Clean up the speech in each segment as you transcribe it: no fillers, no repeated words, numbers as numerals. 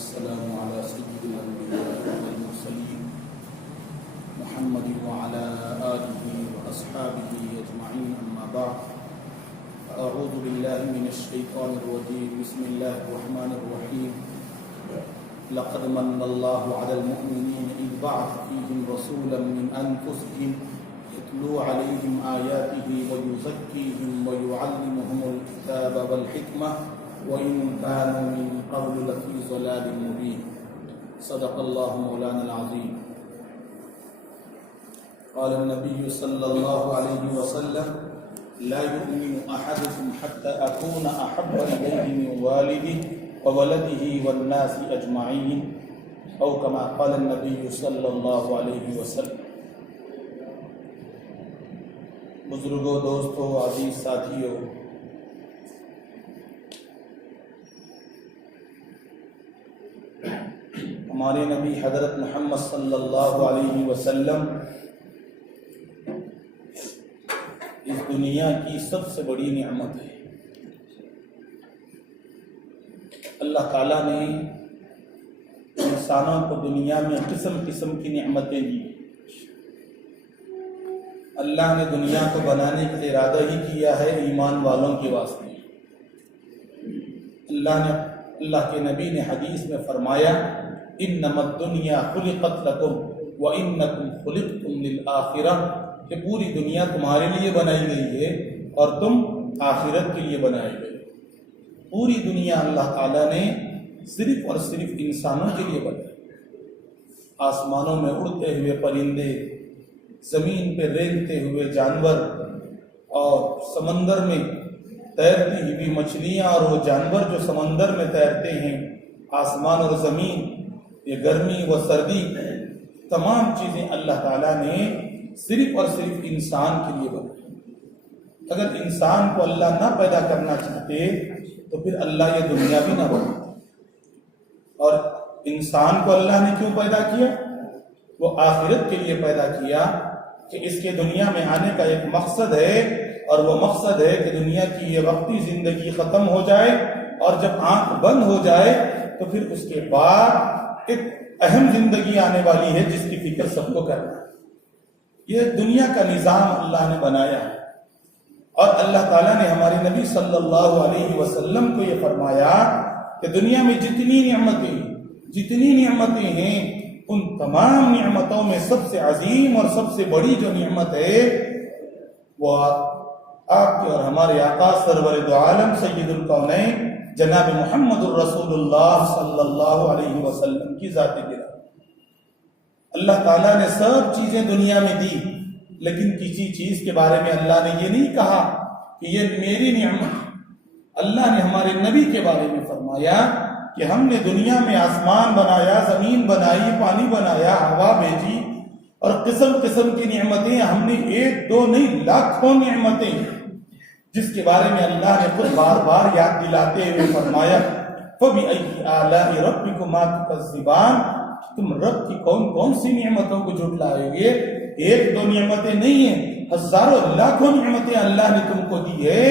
والسلام على سيد الأنبياء والمرسلين محمد وعلى آله وأصحابه أجمعين أما بعد أعوذ بالله من الشيطان الرجيم بسم الله الرحمن الرحيم لقد من الله على المؤمنين إذ بعث فيهم رسولا من أنفسهم يتلو عليهم آياته ويزكيهم ويعلمهم الكتاب والحكمة وإن كانوا من قبل لفي ضلال مبين صدق الله مولانا العظيم. قال النبي صلى الله عليه وسلم لا يؤمن أحدكم حتى أكون أحب إليه من والده وولده والناس أجمعين أو كما قال النبي صلى الله عليه وسلم. بزرگوں، دوستوں، عزیز ساتھیوں، ہمارے نبی حضرت محمد صلی اللہ علیہ وسلم اس دنیا کی سب سے بڑی نعمت ہے. اللہ تعالیٰ نے انسانوں کو دنیا میں قسم قسم کی نعمتیں دی. اللہ نے دنیا کو بنانے کا ارادہ ہی کیا ہے ایمان والوں کے واسطے. اللہ کے نبی نے حدیث میں فرمایا انما الدنیا خلقت لکم وانکم خلقتم للآخرہ، کہ پوری دنیا تمہارے لیے بنائی گئی ہے اور تم آخرت کے لیے بنائے گئے. پوری دنیا اللہ تعالیٰ نے صرف اور صرف انسانوں کے لیے بنائی. آسمانوں میں اڑتے ہوئے پرندے، زمین پہ رینگتے ہوئے جانور، اور سمندر میں تیرتی ہوئی مچھلیاں اور وہ جانور جو سمندر میں تیرتے ہیں، آسمان اور زمین، یہ گرمی و سردی، تمام چیزیں اللہ تعالیٰ نے صرف اور صرف انسان کے لیے بنائی. اگر انسان کو اللہ نہ پیدا کرنا چاہتے تو پھر اللہ یہ دنیا بھی نہ بناتے. اور انسان کو اللہ نے کیوں پیدا کیا؟ وہ آخرت کے لیے پیدا کیا کہ اس کے دنیا میں آنے کا ایک مقصد ہے، اور وہ مقصد ہے کہ دنیا کی یہ وقتی زندگی ختم ہو جائے اور جب آنکھ بند ہو جائے تو پھر اس کے بعد ایک اہم زندگی آنے والی ہے جس کی فکر سب کو کرنا ہے. یہ دنیا کا نظام اللہ نے بنایا ہے. اور اللہ تعالیٰ نے ہمارے نبی صلی اللہ علیہ وسلم کو یہ فرمایا کہ دنیا میں جتنی نعمتیں ہیں، ان تمام نعمتوں میں سب سے عظیم اور سب سے بڑی جو نعمت ہے وہ آپ کے اور ہمارے آقا سرور دو عالم سید الکونین جناب محمد الرسول اللہ صلی اللہ علیہ وسلم کی ذات گرامی. اللہ تعالیٰ نے سب چیزیں دنیا میں دی، لیکن کسی چیز کے بارے میں اللہ نے یہ نہیں کہا کہ یہ میری نعمت. اللہ نے ہمارے نبی کے بارے میں فرمایا کہ ہم نے دنیا میں آسمان بنایا، زمین بنائی، پانی بنایا، ہوا بھیجی، اور قسم قسم کی نعمتیں ہم نے ایک دو نہیں لاکھوں نعمتیں، جس کے بارے میں اللہ نے خود بار بار یاد دلاتے ہوئے فرمایا فَبِأَيِّ آلَاءِ رَبِّكُمَا تُكَذِّبَانِ، تم رب کی کون کون سی نعمتوں کو جھٹلائے گے. ایک دو نعمتیں نہیں ہیں، ہزاروں لاکھوں نعمتیں اللہ نے تم کو دی ہے،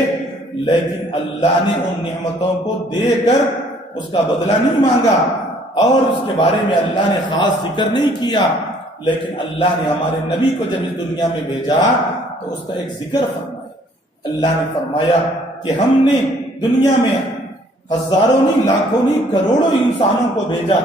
لیکن اللہ نے ان نعمتوں کو دے کر اس کا بدلہ نہیں مانگا، اور اس کے بارے میں اللہ نے خاص ذکر نہیں کیا. لیکن اللہ نے ہمارے نبی کو جب اس دنیا میں بھیجا تو اس کا ایک ذکر فرمایا. اللہ نے فرمایا کہ ہم نے دنیا میں ہزاروں نہیں، لاکھوں نہیں، کروڑوں انسانوں کو بھیجا،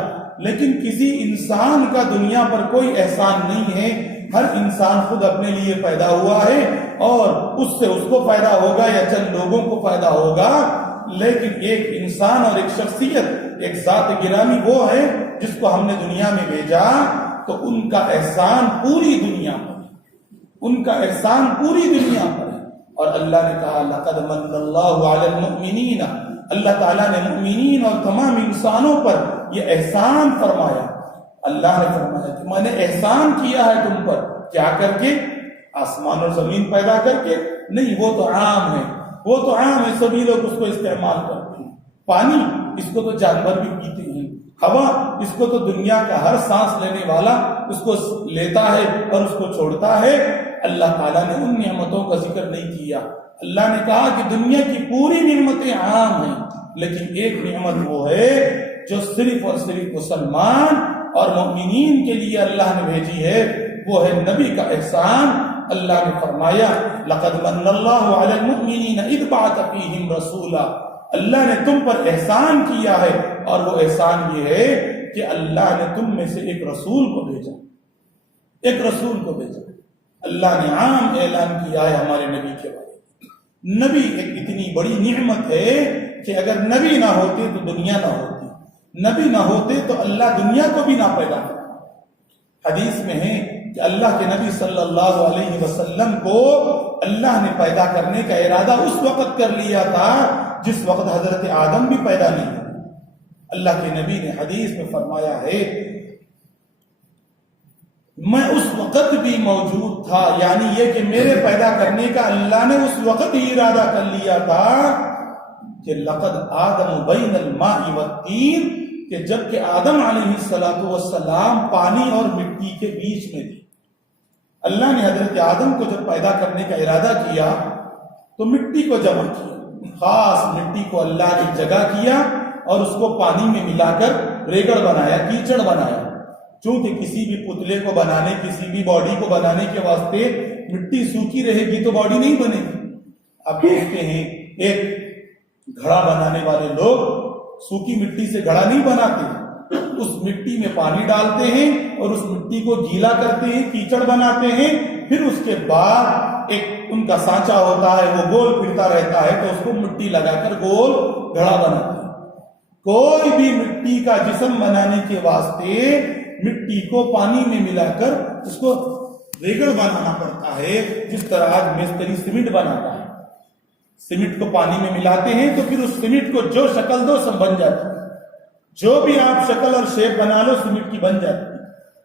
لیکن کسی انسان کا دنیا پر کوئی احسان نہیں ہے. ہر انسان خود اپنے لیے پیدا ہوا ہے، اور اس سے اس کو فائدہ ہوگا یا چند لوگوں کو فائدہ ہوگا، لیکن ایک انسان اور ایک شخصیت، ایک ذات گرامی وہ ہے جس کو ہم نے دنیا میں بھیجا، تو ان کا احسان پوری دنیا پر ہے. ان کا احسان پوری دنیا پر ہے. اور اللہ نے کہا لَقَدْ مَنَّ اللَّهُ عَلَى الْمُؤْمِنِينَ، اللہ تعالیٰ نے مؤمنین اور تمام انسانوں پر یہ احسان فرمایا. اللہ نے فرمایا کہ میں نے احسان کیا ہے تم پر. کیا کر کے؟ آسمان اور زمین پیدا کر کے نہیں، وہ تو عام ہے، وہ تو عام ہے، سبھی لوگ اس کو استعمال کرتے ہیں. پانی، اس کو تو جانور بھی پیتے ہیں. ہوا، اس کو تو دنیا کا ہر سانس لینے والا اس کو لیتا ہے اور اس کو چھوڑتا ہے. اللہ تعالیٰ نے ان نعمتوں کا ذکر نہیں کیا. اللہ نے کہا کہ دنیا کی پوری نعمتیں عام ہیں، لیکن ایک نعمت وہ ہے جو صرف اور صرف مسلمان اور مومنین کے لیے اللہ نے بھیجی ہے وہ ہے نبی کا احسان۔ اللہ نے فرمایا لقد من اللہ علی المؤمنین اذ بعث فیہم رسولا، اللہ نے تم پر احسان کیا ہے، اور وہ احسان یہ ہے کہ اللہ نے تم میں سے ایک رسول کو بھیجا، ایک رسول کو بھیجا۔ اللہ نے عام اعلان کیا ہے ہمارے نبی کے بارے میں۔ نبی ایک اتنی بڑی نعمت ہے کہ اگر نبی نہ ہوتے تو دنیا نہ ہوتی، نبی نہ ہوتے تو اللہ دنیا کو بھی نہ پیدا کرتا۔ حدیث میں ہے کہ اللہ کے نبی صلی اللہ علیہ وسلم کو اللہ نے پیدا کرنے کا ارادہ اس وقت کر لیا تھا جس وقت حضرت آدم بھی پیدا نہیں ہوئے۔ اللہ کے نبی نے حدیث میں فرمایا ہے میں اس وقت بھی موجود تھا، یعنی یہ کہ میرے پیدا کرنے کا اللہ نے اس وقت ہی ارادہ کر لیا تھا کہ لقد آدم بین الماء والطین، کہ جب کہ آدم علیہ السلام پانی اور مٹی کے بیچ میں تھے۔ اللہ نے حضرت آدم کو جب پیدا کرنے کا ارادہ کیا تو مٹی کو جمع کیا، خاص مٹی کو اللہ نے جگہ کیا اور اس کو پانی میں ملا کر ریگڑ بنایا، کیچڑ بنایا۔ چونکہ کسی بھی پتلے کو بنانے، کسی بھی باڈی کو بنانے کے واسطے مٹی سوکھی رہے گی تو باڈی نہیں بنے گی۔ آپ دیکھتے ہیں ایک گھڑا بنانے والے لوگ سوکھی مٹی سے گھڑا نہیں بناتے، اس مٹی میں پانی ڈالتے ہیں اور اس مٹی کو گیلا کرتے ہیں، کیچڑ بناتے ہیں، پھر اس کے بعد ایک ان کا سانچا ہوتا ہے وہ گول پھرتا رہتا ہے تو اس کو مٹی لگا کر گول گھڑا بناتے ہیں۔ کوئی بھی مٹی کا جسم بنانے کے واسطے مٹی کو پانی میں ملا کر اس کو ریگڑ بنانا پڑتا ہے، جس طرح آج مستری سیمنٹ بناتا ہے۔ سیمنٹ کو پانی میں ملاتے ہیں تو پھر اس سیمنٹ کو جو شکل دو سب بن جاتی ہے، جو بھی آپ شکل اور شیپ بنا لو سیمنٹ کی بن جاتی ہے۔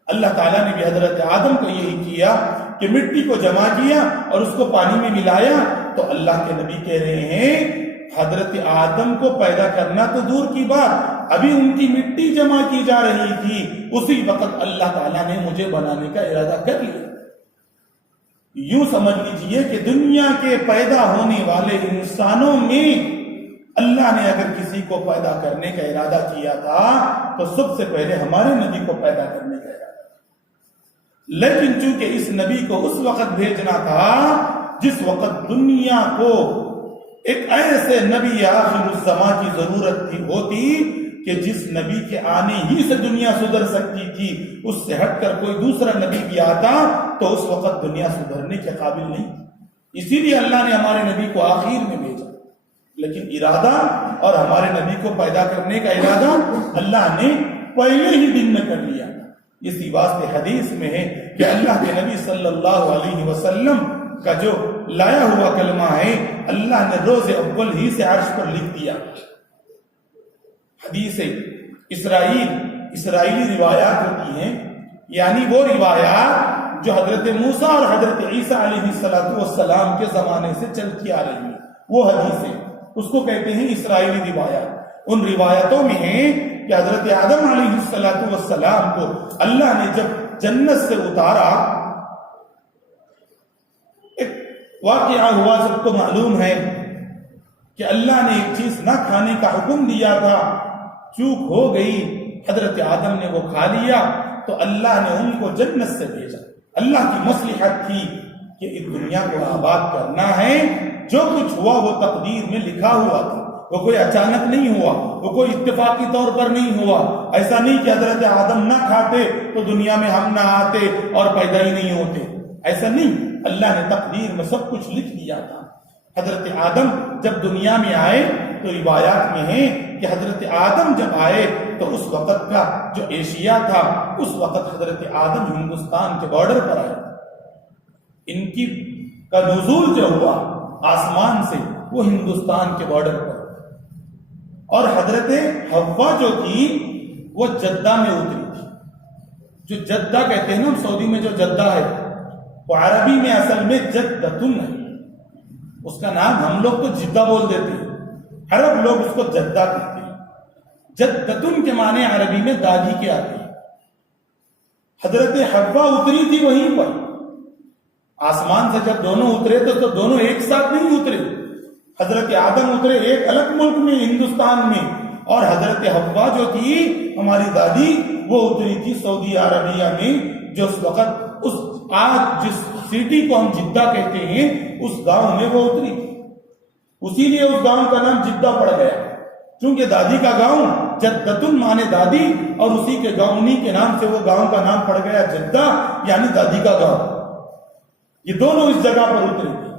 اللہ تعالیٰ نے بھی حضرت آدم کو یہی کیا کہ مٹی کو جمع کیا اور اس کو پانی میں ملایا۔ تو اللہ کے نبی کہہ رہے ہیں حضرت آدم کو پیدا کرنا تو دور کی بات، ابھی ان کی مٹی جمع کی جا رہی تھی، اسی وقت اللہ تعالیٰ نے مجھے بنانے کا ارادہ کر لیا۔ یوں سمجھ لیجئے کہ دنیا کے پیدا ہونے والے انسانوں میں اللہ نے اگر کسی کو پیدا کرنے کا ارادہ کیا تھا تو سب سے پہلے ہمارے نبی کو پیدا کرنے کا ارادہ، لیکن چونکہ اس نبی کو اس وقت بھیجنا تھا جس وقت دنیا کو ایک ایسے نبی آخر الزمان کی ضرورت ہوتی کہ جس نبی کے آنے ہی سے دنیا سدھر سکتی تھی، اس سے ہٹ کر کوئی دوسرا نبی بھی آتا تو اس وقت دنیا سدھرنے کے قابل نہیں تھی۔ اسی لیے اللہ نے ہمارے نبی کو آخر میں بھیجا، لیکن ارادہ اور ہمارے نبی کو پیدا کرنے کا ارادہ اللہ نے پہلے ہی دن میں کر لیا۔ اسی واسطے حدیث میں ہے کہ اللہ کے نبی صلی اللہ علیہ وسلم کا جو لایا ہوا کلمہ ہے اللہ نے روز اول ہی سے عرش پر لکھ دیا۔ حدیث اسرائیلی روایات ہوتی ہیں، یعنی وہ روایات جو حضرت موسیٰ اور حضرت عیسیٰ علیہ السلام کے زمانے سے چلتی آ رہی ہیں، وہ حدیثیں اس کو کہتے ہیں اسرائیلی روایات۔ ان روایتوں میں ہے کہ حضرت آدم علیہ السلام کو اللہ نے جب جنت سے اتارا، ایک واقعہ ہوا، سب کو معلوم ہے کہ اللہ نے ایک چیز نہ کھانے کا حکم دیا تھا، چوک ہو گئی، حضرت آدم نے وہ کھا لیا تو اللہ نے ان کو جنت سے بھیجا۔ اللہ کی مصلحت تھی کہ اس دنیا کو آباد کرنا ہے، جو کچھ ہوا وہ تقدیر میں لکھا ہوا تھا، وہ کوئی اچانک نہیں ہوا، وہ کوئی اتفاقی طور پر نہیں ہوا۔ ایسا نہیں کہ حضرت آدم نہ کھاتے تو دنیا میں ہم نہ آتے اور پیدا ہی نہیں ہوتے، ایسا نہیں، اللہ نے تقدیر میں سب کچھ لکھ دیا تھا۔ حضرت آدم جب دنیا میں آئے تو روایات میں ہے کہ حضرت آدم جب آئے تو اس وقت کا جو ایشیا تھا، اس وقت حضرت آدم ہندوستان کے بارڈر پر آئے، ان کی کا نزول جو ہوا آسمان سے وہ ہندوستان کے بارڈر پر، اور حضرت حوا جو تھی وہ جدہ میں اتری تھی۔ جو جدہ کہتے ہیں نا سعودی میں جو جدہ ہے، وہ عربی میں اصل میں جدتن ہے، اس کا نام ہم لوگ تو جدہ بول دیتے ہیں، عرب لوگ اس کو جدہ کہتے ہیں۔ جدتن کے معنی عربی میں دادی کے آتے ہیں۔ حضرت حوا اتری تھی وہیں پر، آسمان سے جب دونوں اترے تو دونوں ایک ساتھ نہیں اترے، حضرت آدم اترے ایک الگ ملک میں ہندوستان میں، اور حضرت حوا جو تھی ہماری دادی وہ اتری تھی سعودی عربیہ میں، جو اس وقت آج جس سٹی کو ہم جدہ کہتے ہیں اس گاؤں میں وہ اتری، اسی لیے اس گاؤں کا نام جدہ پڑ گیا، چونکہ دادی کا گاؤں جدتن مانے دادی، اور اسی کے گاؤں انہی کے نام سے وہ گاؤں کا نام پڑ گیا جدہ، یعنی دادی کا گاؤں۔ یہ دونوں اس جگہ پر اترے تھے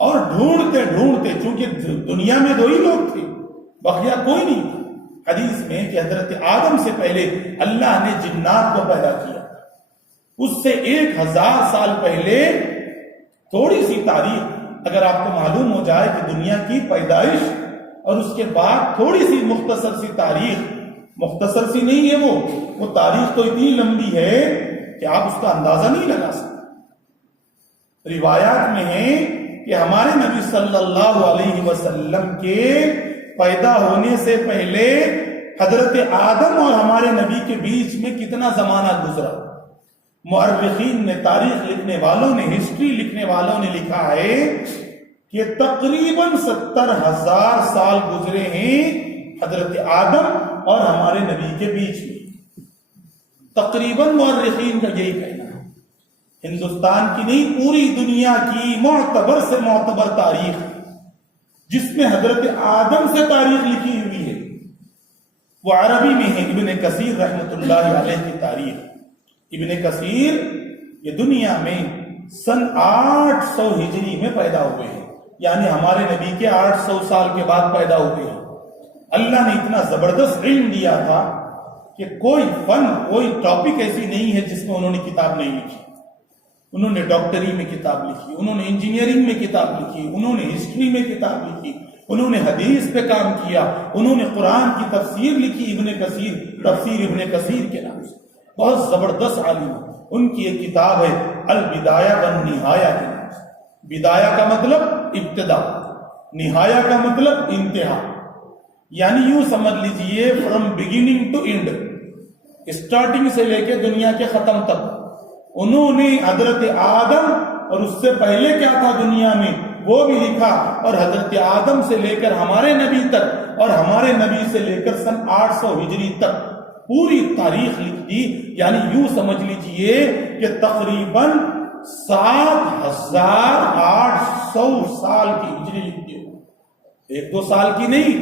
اور ڈھونڈتے ڈھونڈتے، چونکہ دنیا میں دو ہی لوگ تھے، بقیہ کوئی نہیں تھا۔ حدیث میں کہ حضرت آدم سے پہلے اللہ نے جنات کو پیدا کیا، اس سے 1000 سال پہلے تھوڑی سی تاریخ اگر آپ کو معلوم ہو جائے کہ دنیا کی پیدائش اور اس کے بعد تھوڑی سی مختصر سی تاریخ، مختصر سی نہیں ہے وہ تاریخ تو اتنی لمبی ہے کہ آپ اس کا اندازہ نہیں لگا سکتے۔ روایات میں ہے کہ ہمارے نبی صلی اللہ علیہ وسلم کے پیدا ہونے سے پہلے حضرت آدم اور ہمارے نبی کے بیچ میں کتنا زمانہ گزرا۔ مؤرخین نے، تاریخ لکھنے والوں نے، ہسٹری لکھنے والوں نے لکھا ہے کہ تقریباً 70,000 سال گزرے ہیں حضرت آدم اور ہمارے نبی کے بیچ میں، تقریباً مؤرخین کا یہی کہنا ہے۔ ہندوستان کی نہیں، پوری دنیا کی معتبر سے معتبر تاریخ جس میں حضرت آدم سے تاریخ لکھی ہوئی ہے وہ عربی میں ہے ابن کثیر رحمۃ اللہ علیہ کی تاریخ۔ ابن کثیر یہ دنیا میں سن 800 ہجری میں پیدا ہوئے ہیں، یعنی ہمارے نبی کے 800 سال کے بعد پیدا ہوئے ہیں۔ اللہ نے اتنا زبردست علم دیا تھا کہ کوئی فن، کوئی ٹاپک ایسی نہیں ہے جس میں انہوں نے کتاب نہیں لکھی۔ انہوں نے ڈاکٹری میں کتاب لکھی، انہوں نے انجینئرنگ میں کتاب لکھی، انہوں نے ہسٹری میں کتاب لکھی، انہوں نے حدیث پہ کام کیا، انہوں نے قرآن کی تفسیر لکھی، ابن کثیر، تفسیر ابن کثیر کے نام سے بہت زبردست عالم۔ ان کی ایک کتاب ہے البدایہ والنہایہ کے نام سے۔ بدایہ کا مطلب ابتدا، نہایہ کا مطلب انتہا، یعنی یوں سمجھ لیجئے from beginning to end, starting سے لے کے دنیا کے ختم تک انہوں نے حضرت آدم اور اس سے پہلے کیا تھا دنیا میں وہ بھی لکھا، اور حضرت آدم سے لے کر ہمارے نبی تک اور ہمارے نبی سے لے کر سن 800 ہجری تک پوری تاریخ لکھ دی۔ یعنی یوں سمجھ لیجئے کہ تقریباً 7,800 سال کی ہجری لکھ دی، 1-2 سال کی نہیں،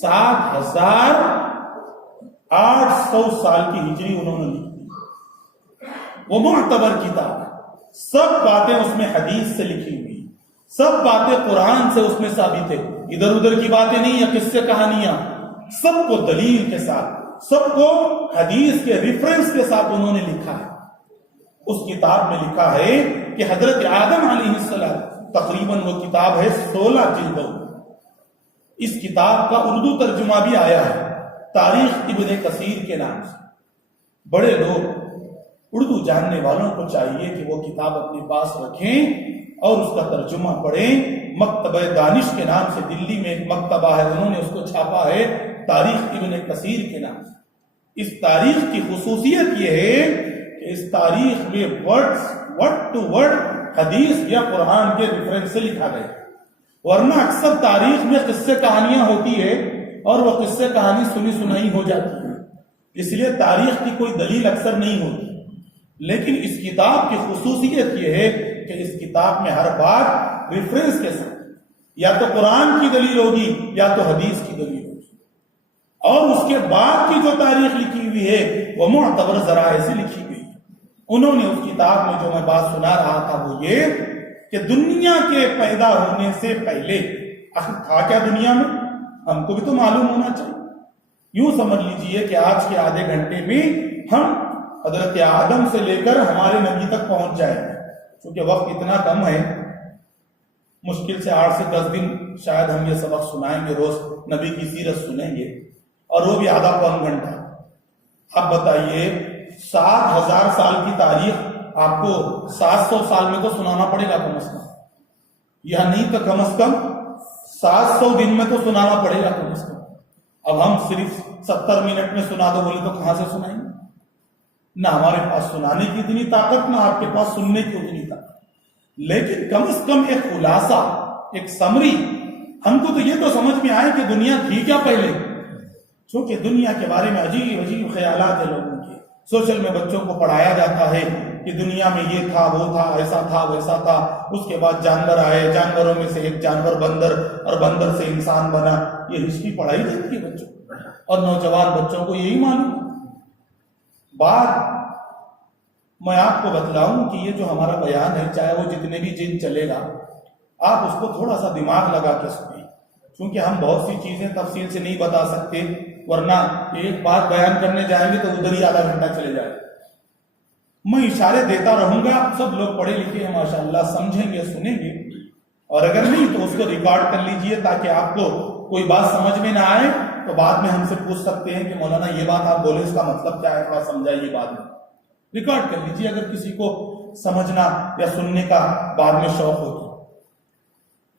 7,800 سال کی ہجری انہوں نے لکھ دی۔ وہ معتبر کتاب ہے، سب باتیں اس میں حدیث سے لکھی ہوئی، سب باتیں قرآن سے اس میں ثابت ہے، ادھر ادھر کی باتیں نہیں ہیں، قصے کہانیاں، سب کو دلیل کے ساتھ، سب کو حدیث کے ریفرنس کے ساتھ انہوں نے لکھا ہے۔ اس کتاب میں لکھا ہے کہ حضرت آدم علیہ السلام، تقریباً وہ کتاب ہے 16 جلدوں، اس کتاب کا اردو ترجمہ بھی آیا ہے تاریخ ابن کثیر کے نام سے۔ بڑے لوگ، اردو جاننے والوں کو چاہیے کہ وہ کتاب اپنے پاس رکھیں اور اس کا ترجمہ پڑھیں۔ مکتبہ دانش کے نام سے دلی میں ایک مکتبہ ہے، انہوں نے اس کو چھاپا ہے تاریخ ابن کثیر کے نام سے۔ اس تاریخ کی خصوصیت یہ ہے کہ اس تاریخ میں ورڈ ٹو ورڈ حدیث یا قرآن کے ریفرنس سے لکھا گیا، ورنہ اکثر تاریخ میں قصے کہانیاں ہوتی ہے اور وہ قصے کہانی سنی سنائی ہو جاتی ہے، اس لیے تاریخ کی کوئی دلیل اکثر نہیں ہوتی۔ لیکن اس کتاب کی خصوصیت یہ ہے کہ اس کتاب میں ہر بات ریفرنس کے ساتھ یا تو قرآن کی دلیل ہوگی یا تو حدیث کی دلیل ہوگی، اور اس کے بعد کی جو تاریخ لکھی ہوئی ہے وہ معتبر ذرائع سے لکھی گئی ہے۔ انہوں نے اس کتاب میں جو میں بات سنا رہا تھا وہ یہ کہ دنیا کے پیدا ہونے سے پہلے آخر تھا کیا دنیا میں، ہم کو بھی تو معلوم ہونا چاہیے۔ یوں سمجھ لیجئے کہ آج کے آدھے گھنٹے میں ہم حضرت آدم سے لے کر ہمارے نبی تک پہنچ جائیں گے، کیونکہ وقت اتنا کم ہے، مشکل سے 8 سے 10 دن شاید ہم یہ سبق سنائیں گے، روز نبی کی سیرت سنیں گے، اور وہ بھی آدھا پون گھنٹہ۔ اب بتائیے 7,000 سال کی تاریخ آپ کو 700 سال میں تو سنانا پڑے گا کم از کم، یا نہیں تو کم از کم 700 دن میں تو سنانا پڑے گا کم از کم۔ اب ہم صرف 70 منٹ میں سنا دو بولے تو کہاں سے سنائیں گے؟ نہ ہمارے پاس سنانے کی اتنی طاقت، نہ آپ کے پاس سننے کی اتنی طاقت، لیکن کم از کم ایک خلاصہ، ایک سمری ہم کو تو یہ تو سمجھ میں آئے کہ دنیا تھی کیا پہلے، چونکہ دنیا کے بارے میں عجیب عجیب خیالات ہیں لوگوں کے. سوشل میں بچوں کو پڑھایا جاتا ہے کہ دنیا میں یہ تھا وہ تھا ایسا تھا ویسا تھا. اس کے بعد جانور آئے, جانوروں میں سے ایک جانور بندر, اور بندر سے انسان بنا. یہ ہسٹری پڑھائی جاتی ہے بچوں کو, اور نوجوان بچوں کو یہی معلوم. بات میں آپ کو بتلاؤں کہ یہ جو ہمارا بیان ہے, چاہے وہ جتنے بھی دن چلے گا, آپ اس کو تھوڑا سا دماغ لگا کے سنیں, کیونکہ ہم بہت سی چیزیں تفصیل سے نہیں بتا سکتے, ورنہ ایک بات بیان کرنے جائیں گے تو ادھر ہی آدھا گھنٹہ چلے جائے. میں اشارے دیتا رہوں گا, سب لوگ پڑھے لکھے ہیں ماشاءاللہ, سمجھیں گے سنیں گے, اور اگر نہیں تو اس کو ریکارڈ کر لیجئے تاکہ آپ کو کوئی بات سمجھ میں نہ آئے تو بعد میں ہم سے پوچھ سکتے ہیں کہ مولانا یہ بات آپ بولے اس کا مطلب کیا ہے, تھوڑا سمجھائیے. بعد میں ریکارڈ کر لیجئے اگر کسی کو سمجھنا یا سننے کا بعد میں شوق ہو.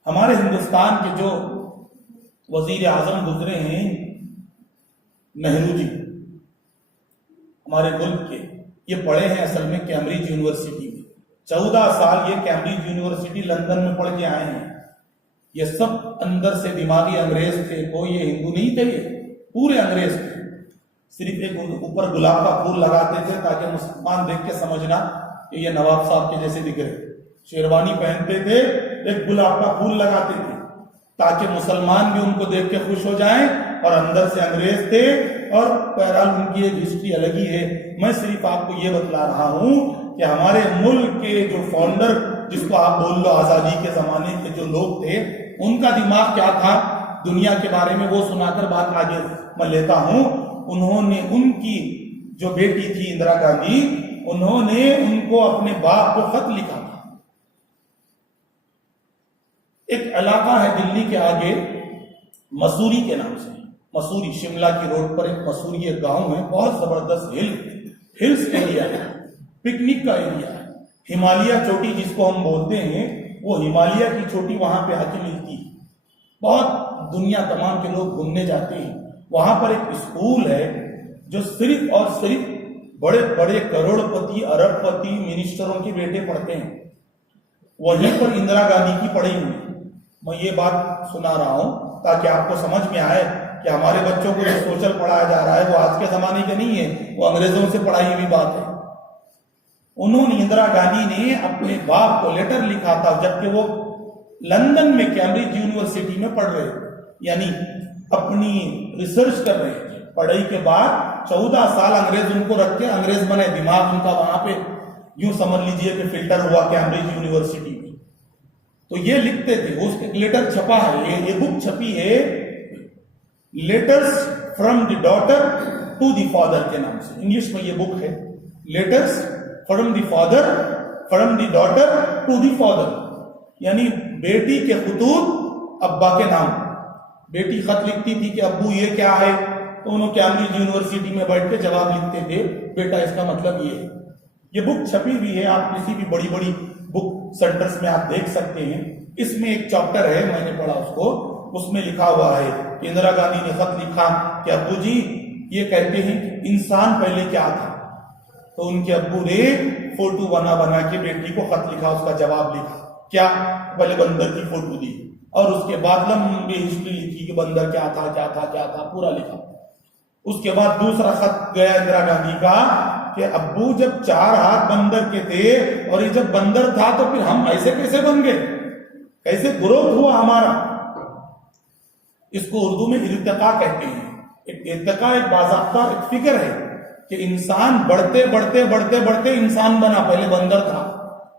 ہمارے ہندوستان کے جو وزیر اعظم گزرے ہیں نہرو جی, ہمارے ملک کے, یہ پڑھے ہیں اصل میں کیمبرج یونیورسٹی میں. 14 سال یہ کیمبرج یونیورسٹی لندن میں پڑھ کے آئے ہیں. یہ سب اندر سے دماغی انگریز تھے, کوئی یہ ہندو نہیں تھے, یہ پورے انگریز تھے. صرف ایک اوپر گلاب کا پھول لگاتے تھے تاکہ مسلمان دیکھ کے سمجھنا کہ یہ نواب صاحب کے جیسے دکھ رہے. شیروانی پہنتے تھے, ایک گلاب کا پھول لگاتے تھے تاکہ مسلمان بھی ان کو دیکھ کے خوش ہو جائیں, اور اندر سے انگریز تھے. اور بہرحال ان کی ایک ہسٹری الگ ہی ہے. میں صرف آپ کو یہ بتلا رہا ہوں کہ ہمارے ملک کے جو فاؤنڈر, جس کو آپ بول لو آزادی کے زمانے کے جو لوگ تھے, ان کا دماغ کیا تھا دنیا کے بارے میں, وہ سنا کر بات آگے میں لیتا ہوں. انہوں نے, ان کی جو بیٹی تھی اندرا گاندھی, انہوں نے ان کو اپنے باپ کو خط لکھا تھا. ایک علاقہ ہے دلی کے آگے مسوری کے نام سے, مسوری, شملہ کی روڈ پر ایک مسوری ایک گاؤں ہے, بہت زبردست ہلز ایریا ہے, پکنک کا ایریا ہے. ہمالیہ چوٹی جس کو ہم بولتے ہیں, وہ ہمالیہ کی چوٹی وہاں پہ آ کے ملتی ہے. بہت دنیا تمام کے لوگ گھومنے جاتے ہیں. وہاں پر ایک اسکول ہے جو صرف اور صرف بڑے بڑے کروڑ پتی, ارب پتی, منسٹروں کے بیٹے پڑھتے ہیں. وہیں پر اندرا گاندھی کی پڑھی ہوئی. میں یہ بات سنا رہا ہوں تاکہ آپ کو سمجھ میں آئے کہ ہمارے بچوں کو جو سوشل پڑھایا جا رہا ہے وہ آج کے زمانے کے نہیں ہے, وہ انگریزوں سے پڑھائی ہوئی بات ہے. انہوں نے, اندرا گاندھی نے اپنے باپ کو لیٹر لکھا تھا جبکہ وہ لندن میں کیمبرج یونیورسٹی میں پڑھ رہے تھے, یعنی اپنی ریسرچ کر رہے تھے. پڑھائی کے بعد 14 سال انگریز ان کو رکھ کے انگریز بنے, دماغ ان کا وہاں پہ یوں سمجھ لیجئے کہ فلٹر ہوا کیمبرج یونیورسٹی میں. تو یہ لکھتے تھے, اس ایک لیٹر چھپا ہے, یہ بک چھپی ہے letters from the daughter to the father کے نام سے. انگلش میں یہ بک ہے, letters from the father, from the daughter to the father, یعنی بیٹی کے خطوط ابا کے نام. بیٹی خط لکھتی تھی کہ ابو یہ کیا ہے, تو انہوں کیمبرج یونیورسٹی میں بیٹھ کے جواب لکھتے تھے, بیٹا اس کا مطلب یہ ہے. یہ بک چھپی ہوئی ہے, آپ کسی بھی بڑی بڑی بک سینٹرز میں آپ دیکھ سکتے ہیں. اس میں ایک چیپٹر ہے, میں نے پڑھا اس کو, اس میں لکھا ہوا ہے کہ اندرا گاندھی نے خط لکھا کہ ابو جی یہ کہتے ہیں کہ انسان پہلے کیا تھا. تو ان کے ابو نے فوٹو بنا کے بیٹی کو خط لکھا, اس کا جواب لکھا کیا, پہلے بندر کی فوٹو دی, اور اس کے بعد لمبی ہسٹری لکھی کہ بندر کیا تھا کیا تھا کیا تھا, پورا لکھا. اس کے بعد دوسرا خط گیا اندرا گاندھی کا کہ ابو جب 4 ہاتھ بندر کے تھے اور یہ جب بندر تھا تو پھر ہم ایسے کیسے بن گئے, کیسے گروتھ ہوا ہمارا. اس کو اردو میں ارتقاء کہتے ہیں. ایک ارتقاء ایک باضابطہ ایک فکر ہے کہ انسان بڑھتے بڑھتے بڑھتے بڑھتے انسان بنا, پہلے بندر تھا,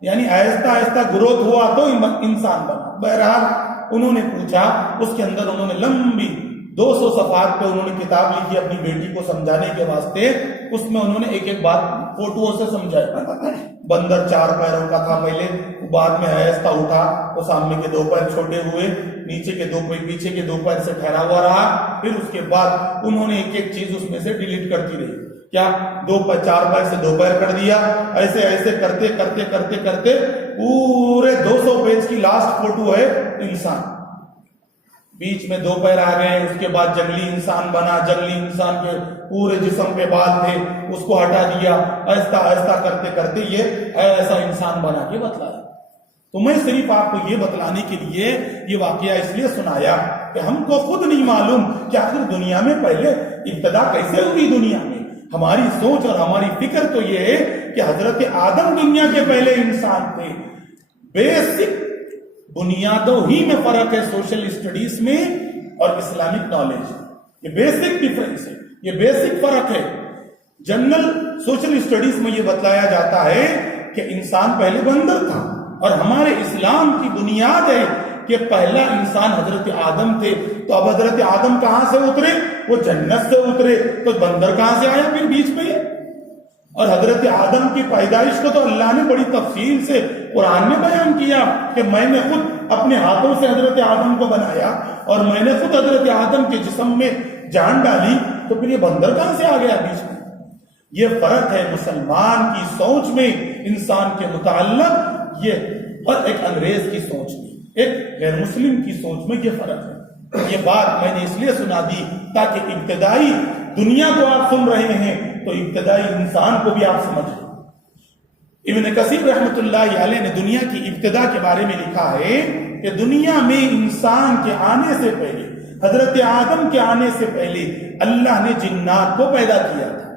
یعنی آہستہ آہستہ گروتھ ہوا تو انسان بنا. بہرحال انہوں نے پوچھا, اس کے اندر انہوں نے لمبی 200 صفحات پہ انہوں نے کتاب لکھی اپنی بیٹی کو سمجھانے کے واسطے. اس میں انہوں نے ایک ایک بات فوٹو سے سمجھایا. بندر 4 پیروں کا تھا پہلے, بعد میں آہستہ اٹھا, وہ سامنے کے 2 پیر چھوٹے ہوئے, نیچے کے 2 پیر, پیچھے کے 2 پیر سے ٹھہرا ہوا رہا. پھر اس کے بعد انہوں نے ایک ایک چیز اس میں سے ڈیلیٹ کرتی رہی. کیا 4 پیر سے 2 پیر کر دیا, ایسے ایسے کرتے کرتے کرتے کرتے پورے 200 پیج کی لاسٹ فوٹو ہے انسان. بیچ میں 2 پیر آ گئے, اس کے بعد جنگلی انسان بنا, جنگلی انسان کے پورے جسم پہ بال تھے, اس کو ہٹا دیا, آہستہ آہستہ کرتے کرتے یہ ایسا انسان بنا کے بتلایا. تو میں صرف آپ کو یہ بتلانے کے لیے یہ واقعہ اس لیے سنایا کہ ہم کو خود نہیں معلوم کہ آخر دنیا میں پہلے ابتدا کیسے ہوئی دنیا میں؟ ہماری سوچ اور ہماری فکر تو یہ ہے کہ حضرت آدم دنیا کے پہلے انسان تھے. بیسک بنیادوں ہی میں فرق ہے سوشل اسٹڈیز میں اور اسلامک نالج. یہ بیسک ڈفرنس ہے, یہ بیسک فرق ہے. جنرل سوشل اسٹڈیز میں یہ بتلایا جاتا ہے کہ انسان پہلے بندر تھا, اور ہمارے اسلام کی بنیاد ہے کہ پہلا انسان حضرت آدم تھے. تو اب حضرت آدم کہاں سے اترے؟ وہ جنت سے اترے, تو بندر کہاں سے آیا پھر بیچ میں؟ اور حضرت آدم کی پیدائش کو تو اللہ نے بڑی تفصیل سے قرآن میں بیان کیا کہ میں نے خود اپنے ہاتھوں سے حضرت آدم کو بنایا اور میں نے خود حضرت آدم کے جسم میں جان ڈالی. تو پھر یہ بندر کہاں سے آ گیا بیچ میں؟ یہ فرق ہے مسلمان کی سوچ میں انسان کے متعلق یہ, اور ایک انگریز کی سوچ میں, ایک غیر مسلم کی سوچ میں یہ فرق ہے. یہ بات میں نے اس لیے سنا دی تاکہ ابتدائی دنیا کو آپ سن رہے ہیں تو ابتدائی انسان کو بھی آپ سمجھ لیں. ابن کثیر رحمۃ اللہ علیہ نے دنیا کی ابتدا کے بارے میں لکھا ہے کہ دنیا میں انسان کے آنے سے پہلے, حضرت آدم کے آنے سے پہلے اللہ نے جنات کو پیدا کیا تھا.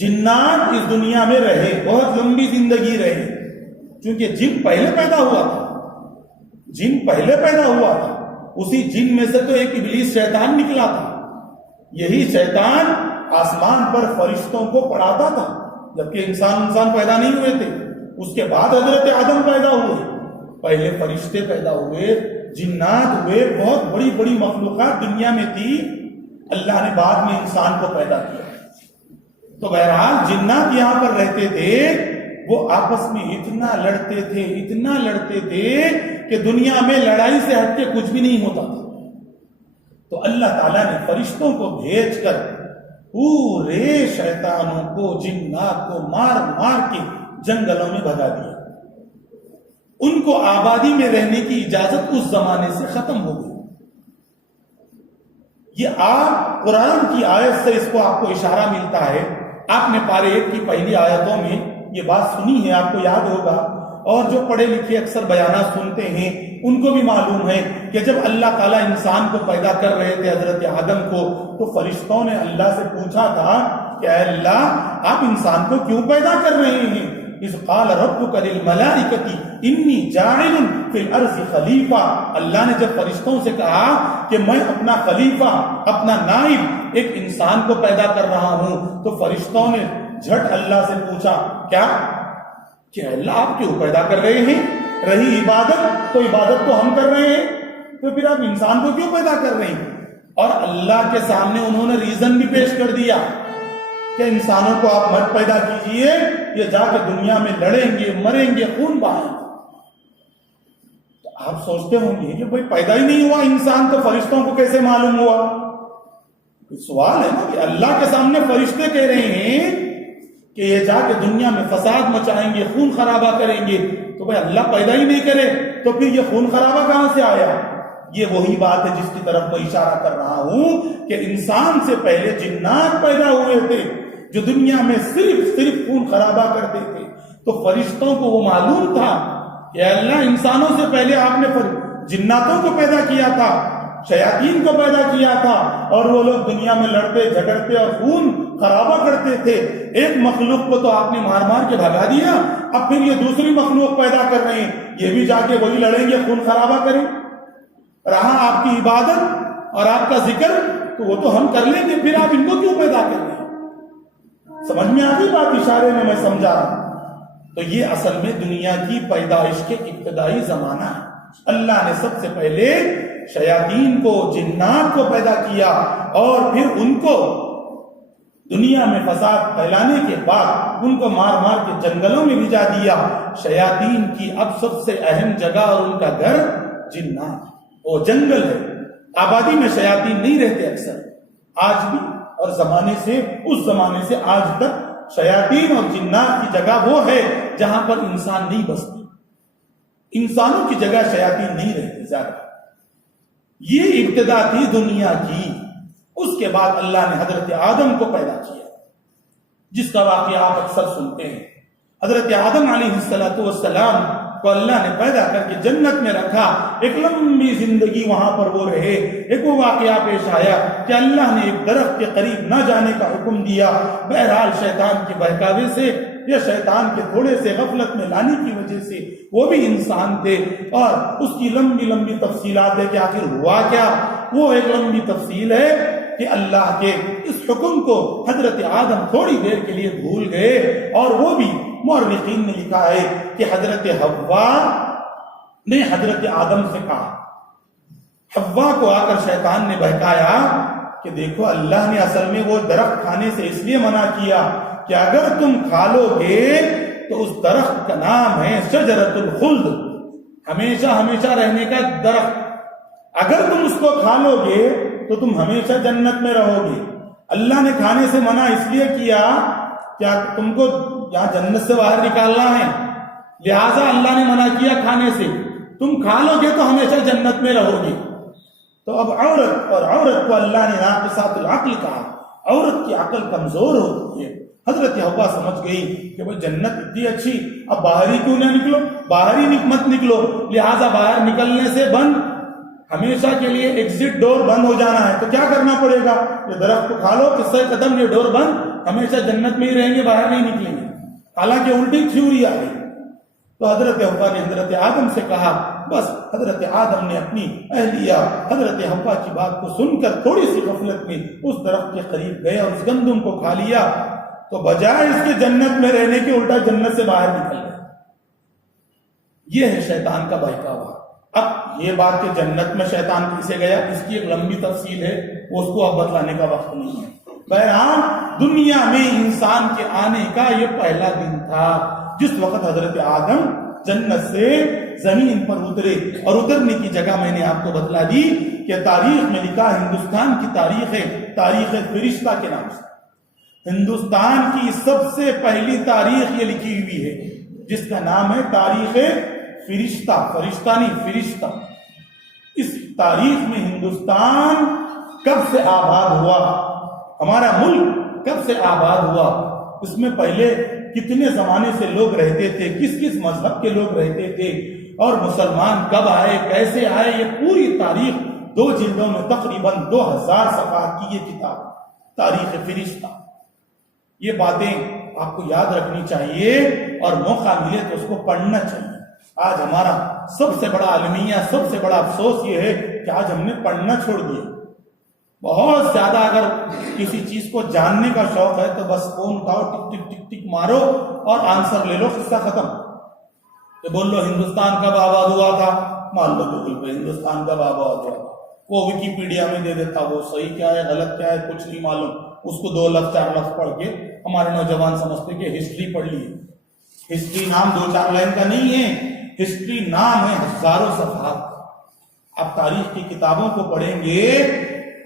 جنات اس دنیا میں رہے, بہت لمبی زندگی رہے, کیونکہ جن پہلے پیدا ہوا تھا, جن پہلے پیدا ہوا تھا. اسی جن میں سے تو ایک ابلیس شیطان نکلا تھا. یہی شیطان آسمان پر فرشتوں کو پڑھاتا تھا, جبکہ انسان پیدا نہیں ہوئے تھے. اس کے بعد حضرت آدم پیدا ہوئے. پہلے فرشتے پیدا ہوئے, جنات ہوئے, بہت بڑی بڑی مخلوقات دنیا میں تھی. اللہ نے بعد میں انسان کو پیدا کیا. تو بہرحال جنات یہاں پر رہتے تھے, وہ آپس میں اتنا لڑتے تھے, اتنا لڑتے تھے کہ دنیا میں لڑائی سے ہٹ کے کچھ بھی نہیں ہوتا تھا. تو اللہ تعالیٰ نے فرشتوں کو بھیج کر پورے شیطانوں کو, جنات کو مار مار کے جنگلوں میں بھگا دیا. ان کو آبادی میں رہنے کی اجازت اس زمانے سے ختم ہو گئی. یہ آپ قرآن کی آیت سے اس کو آپ کو اشارہ ملتا ہے. آپ نے پارے 1 کی پہلی آیتوں میں یہ بات سنی ہے, آپ کو یاد ہوگا, اور جو پڑھے لکھے اکثر بیانات سنتے ہیں ان کو بھی معلوم ہے کہ جب اللہ تعالیٰ انسان کو پیدا کر رہے تھے حضرت آدم کو, تو فرشتوں نے اللہ سے پوچھا تھا کہ اے اللہ, آپ انسان کو کیوں پیدا کر رہے ہیں؟ اذ قال ربک للملائکۃ انی جاعل فی الارض خلیفہ. اللہ نے جب فرشتوں سے کہا کہ میں اپنا خلیفہ, اپنا نائب ایک انسان کو پیدا کر رہا ہوں, تو فرشتوں نے جھٹ اللہ سے پوچھا کیا کہ اللہ آپ کیوں پیدا کر رہے ہیں؟ رہی عبادت, تو عبادت تو ہم کر رہے ہیں, تو پھر آپ انسان کو کیوں پیدا کر رہے ہیں؟ اور اللہ کے سامنے انہوں نے ریزن بھی پیش کر دیا کہ انسانوں کو آپ مت پیدا کیجئے, یہ جا کے دنیا میں لڑیں گے, مریں گے, خون بہائیں گے. تو آپ سوچتے ہوں گے کہ بھائی پیدا ہی نہیں ہوا انسان تو فرشتوں کو کیسے معلوم ہوا؟ سوال ہے نا کہ اللہ کے سامنے فرشتے کہہ رہے ہیں کہ یہ جا کے دنیا میں فساد مچائیں گے, خون خرابہ کریں گے, تو بھائی اللہ پیدا ہی نہیں کرے تو پھر یہ خون خرابہ کہاں سے آیا؟ یہ وہی بات ہے جس کی طرف میں اشارہ کر رہا ہوں کہ انسان سے پہلے جنات پیدا ہوئے تھے جو دنیا میں صرف خون خرابہ کرتے تھے. تو فرشتوں کو وہ معلوم تھا کہ اللہ انسانوں سے پہلے آپ نے جناتوں کو پیدا کیا تھا, شیاطین کو پیدا کیا تھا, اور وہ لوگ دنیا میں لڑتے جھگڑتے اور خون خرابہ کرتے تھے. ایک مخلوق کو تو آپ نے مار مار کے بھگا دیا, اب پھر یہ دوسری مخلوق پیدا کر رہے ہیں, یہ بھی جا کے وہی لڑیں گے, خون خرابہ کریں. رہا آپ کی عبادت اور آپ کا ذکر تو وہ تو ہم کر لیں گے, پھر آپ ان کو کیوں پیدا کر رہے ہیں؟ سمجھ میں آ گئی بات؟ اشارے میں میں سمجھا. تو یہ اصل میں دنیا کی پیدائش کے ابتدائی زمانہ ہے. اللہ نے سب سے پہلے شیاطین کو, جنات کو پیدا کیا, اور پھر ان کو دنیا میں فساد پھیلانے کے بعد ان کو مار مار کے جنگلوں میں بھیجا دیا. شیاطین کی اب سب سے اہم جگہ اور ان کا گھر جنات, وہ جنگل ہے. آبادی میں شیاطین نہیں رہتے اکثر, آج بھی, اور زمانے سے, اس زمانے سے آج تک شیاطین اور جنات کی جگہ وہ ہے جہاں پر انسان نہیں بستے. انسانوں کی جگہ شیاطین نہیں رہتے زیادہ. یہ ابتدا تھی دنیا کی. اس کے بعد اللہ نے حضرت آدم کو پیدا کیا, جس کا واقعہ آپ اکثر سنتے ہیں. حضرت آدم علیہ السلام کو اللہ نے پیدا کر کے جنت میں رکھا، ایک لمبی زندگی وہاں پر وہ رہے، ایک وہ واقعہ پیش آیا کہ اللہ نے ایک درخت کے قریب نہ جانے کا حکم دیا، بہرحال شیطان کے بہکاوے سے یا شیطان کے تھوڑے سے غفلت میں لانے کی وجہ سے، وہ بھی انسان تھے، اور اس کی لمبی لمبی تفصیلات ہے کہ آخر ہوا کیا۔ وہ ایک لمبی تفصیل ہے کہ اللہ کے اس حکم کو حضرت آدم تھوڑی دیر کے لیے بھول گئے، اور وہ بھی مورخین نے لکھا ہے کہ حضرت حوا نے حضرت آدم سے کہا، حوا کو آ کر شیطان نے بہکایا کہ دیکھو اللہ نے اصل میں وہ درخت کھانے سے اس لیے منع کیا کہ اگر تم کھا لو گے تو اس درخت کا نام ہے شجرۃ الخلد، ہمیشہ ہمیشہ رہنے کا درخت، اگر تم اس کو کھا لو گے تو تم ہمیشہ جنت میں رہو گے۔ اللہ نے کھانے سے منع اس لیے کیا کیا تم کو یہاں جنت سے باہر نکالنا ہے، لہٰذا اللہ نے منع کیا کھانے سے، تم کھا لو گے تو ہمیشہ جنت میں رہو گے۔ تو اب عورت کو اللہ نے ناقصات العقل کہا، عورت کی عقل کمزور ہوتی ہے۔ حضرت حوا سمجھ گئی کہ وہ جنت اتنی اچھی، اب باہر ہی کیوں نہ نکلو، باہر ہی مت نکلو، لہٰذا باہر نکلنے سے بند، ہمیشہ کے لیے ایگزٹ ڈور بند ہو جانا ہے، تو کیا کرنا پڑے گا، یہ درخت کو کھا لو، قصہ ختم، یہ ڈور بند، ہمیشہ جنت میں ہی رہیں گے، باہر نہیں نکلیں گے۔ حالانکہ الٹی تھیوری آ گئی۔ تو حضرت حوا نے حضرت آدم سے کہا، بس حضرت آدم نے اپنی اہلیہ حضرت حوا کی بات کو سن کر تھوڑی سی غفلت میں اس درخت کے قریب گئے اور اس گندم کو کھا لیا، تو بجائے اس کے جنت میں رہنے کے الٹا جنت سے باہر نکل گئے۔ یہ ہے شیطان کا بہکاوا۔ اب یہ بات کہ جنت میں شیطان کیسے گیا، اس کی ایک لمبی تفصیل ہے، اس کو اب بتلانے کا وقت نہیں ہے۔ بہرحال دنیا میں انسان کے آنے کا یہ پہلا دن تھا جس وقت حضرت آدم جنت سے زمین پر اترے، اور اترنے کی جگہ میں نے آپ کو بتلا دی کہ تاریخ میں لکھا، ہندوستان کی تاریخ ہے تاریخ فرشتہ کے نام سے، ہندوستان کی سب سے پہلی تاریخ یہ لکھی ہوئی ہے جس کا نام ہے تاریخ فرشتہ، فرشتہ نہیں فرشتہ۔ اس تاریخ میں ہندوستان کب سے آباد ہوا، ہمارا ملک کب سے آباد ہوا، اس میں پہلے کتنے زمانے سے لوگ رہتے تھے، کس کس مذہب کے لوگ رہتے تھے، اور مسلمان کب آئے، کیسے آئے، یہ پوری تاریخ 2 جلدوں میں تقریباً 2000 صفحات کی یہ کتاب تاریخ فرشتہ۔ یہ باتیں آپ کو یاد رکھنی چاہیے اور موقع ملے تو اس کو پڑھنا چاہیے۔ آج ہمارا سب سے بڑا المیہ، سب سے بڑا افسوس یہ ہے کہ آج ہم نے پڑھنا چھوڑ دیا۔ بہت زیادہ اگر کسی چیز کو جاننے کا شوق ہے تو بس فون اٹھاؤ، ٹک ٹک ٹک ٹک مارو اور آنسر لے لو، قصہ ختم۔ کہ بول لو ہندوستان کب آباد ہوا تھا، مان لو گوگل پہ ہندوستان کب آباد ہوا تھا، وہ ویکیپیڈیا میں دے دیتا، وہ صحیح کیا ہے غلط کیا ہے کچھ نہیں معلوم، اس کو 2 لفظ 4 لفظ پڑھ کے ہمارے نوجوان سمجھتے کہ ہسٹری پڑھ لی۔ ہسٹری نام 2-4 لائن کا نہیں ہے، ہسٹری نام ہے ہزاروں صفحات۔ آپ تاریخ کی کتابوں کو پڑھیں گے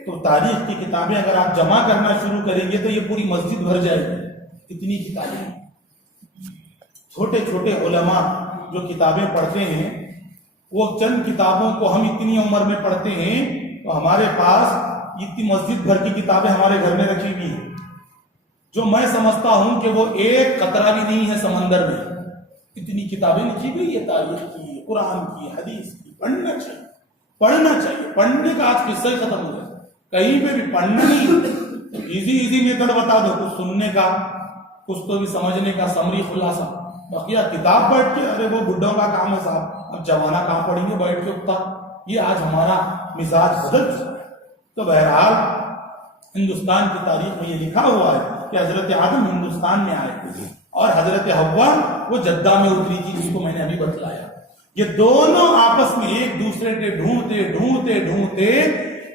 تو تاریخ کی کتابیں اگر آپ جمع کرنا شروع کریں گے تو یہ پوری مسجد بھر جائے گی، اتنی کتابیں۔ چھوٹے چھوٹے علماء جو کتابیں پڑھتے ہیں، وہ چند کتابوں کو ہم اتنی عمر میں پڑھتے ہیں تو ہمارے پاس اتنی مسجد بھر کی کتابیں ہمارے گھر میں رکھی ہوئی ہیں، جو میں سمجھتا ہوں کہ وہ ایک قطرہ بھی نہیں ہے سمندر میں، اتنی کتابیں لکھی ہوئی ہے تاریخ کی، قرآن کی، حدیث کی۔ پڑھنا چاہیے، پڑھنا چاہیے، پڑھنے کا آج قصہ ہی ختم ہو گیا، کہیں پہ بھی پڑھنا نہیں، ایزی میتھڈ بتا دو، کچھ سننے کا، کچھ تو بھی سمجھنے کا، سمری خلاصہ، بقیہ کتاب پڑھ کے ارے وہ بڈھوں کا کام ہے صاحب، اب جوانہ کہاں پڑھیں گے بیٹھ کے اٹھتا، یہ آج ہمارا مزاج بدل چکا ہے۔ تو بہرحال ہندوستان کی تاریخ میں یہ لکھا ہوا ہے کہ حضرت آدم ہندوستان میں آئے تھے اور حضرت حوا وہ جدہ میں اتری تھی، جس کو میں نے ابھی بتلایا۔ یہ دونوں آپس میں ایک دوسرے کے ڈھونڈتے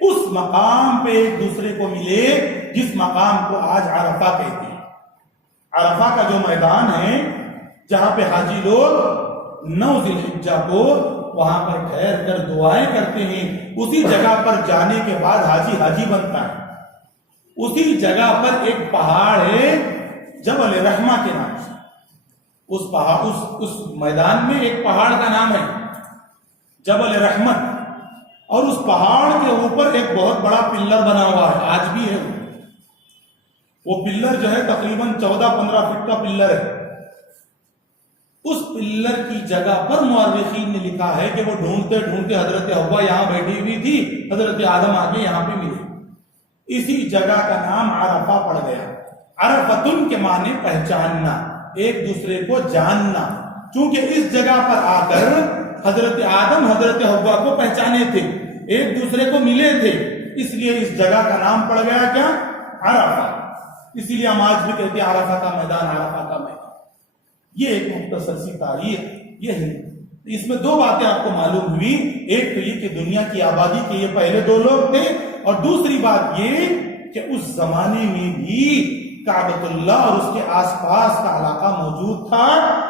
اس مقام پہ ایک دوسرے کو ملے جس مقام کو آج عرفہ کہتے ہیں۔ عرفہ کا جو میدان ہے جہاں پہ حاجی لوگ 9 ذی الحجہ کو وہاں پر ٹھہر کر دعائیں کرتے ہیں، اسی جگہ پر جانے کے بعد حاجی بنتا ہے۔ اسی جگہ پر ایک پہاڑ ہے جبل رحمہ کے نام سے، اس میدان میں ایک پہاڑ کا نام ہے جبل رحمت، اور اس پہاڑ کے اوپر ایک بہت بڑا پلر بنا ہوا ہے، آج بھی ہے وہ پلر جو ہے تقریباً 14-15 فٹ کا پلر ہے۔ اس پلر کی جگہ پر مورخین نے لکھا ہے کہ وہ ڈھونڈتے ڈھونڈتے حضرت حوا یہاں بیٹھی ہوئی تھی، حضرت آدم آگے یہاں پہ ملے، اسی جگہ کا نام عرفہ پڑ گیا۔ عرفتن کے معنی پہچاننا، ایک دوسرے کو جاننا، چونکہ اس جگہ پر آ کر حضرت آدم حضرت حوا کو پہچانے تھے، ایک دوسرے کو ملے تھے، اس لیے اس جگہ کا نام پڑ گیا کیا؟ عرفہ۔ اسی لیے ہم آج بھی کہتے ہیں عرفہ کا میدان، عرفہ کا میدان۔ یہ ایک مختصر سی تاریخ یہ ہے۔ اس میں دو باتیں آپ کو معلوم ہوئی، ایک تو یہ کہ دنیا کی آبادی کے یہ پہلے دو لوگ تھے، اور دوسری بات یہ کہ اس زمانے میں بھی کعبۃ اللہ اور اس کے آس پاس کا علاقہ موجود تھا،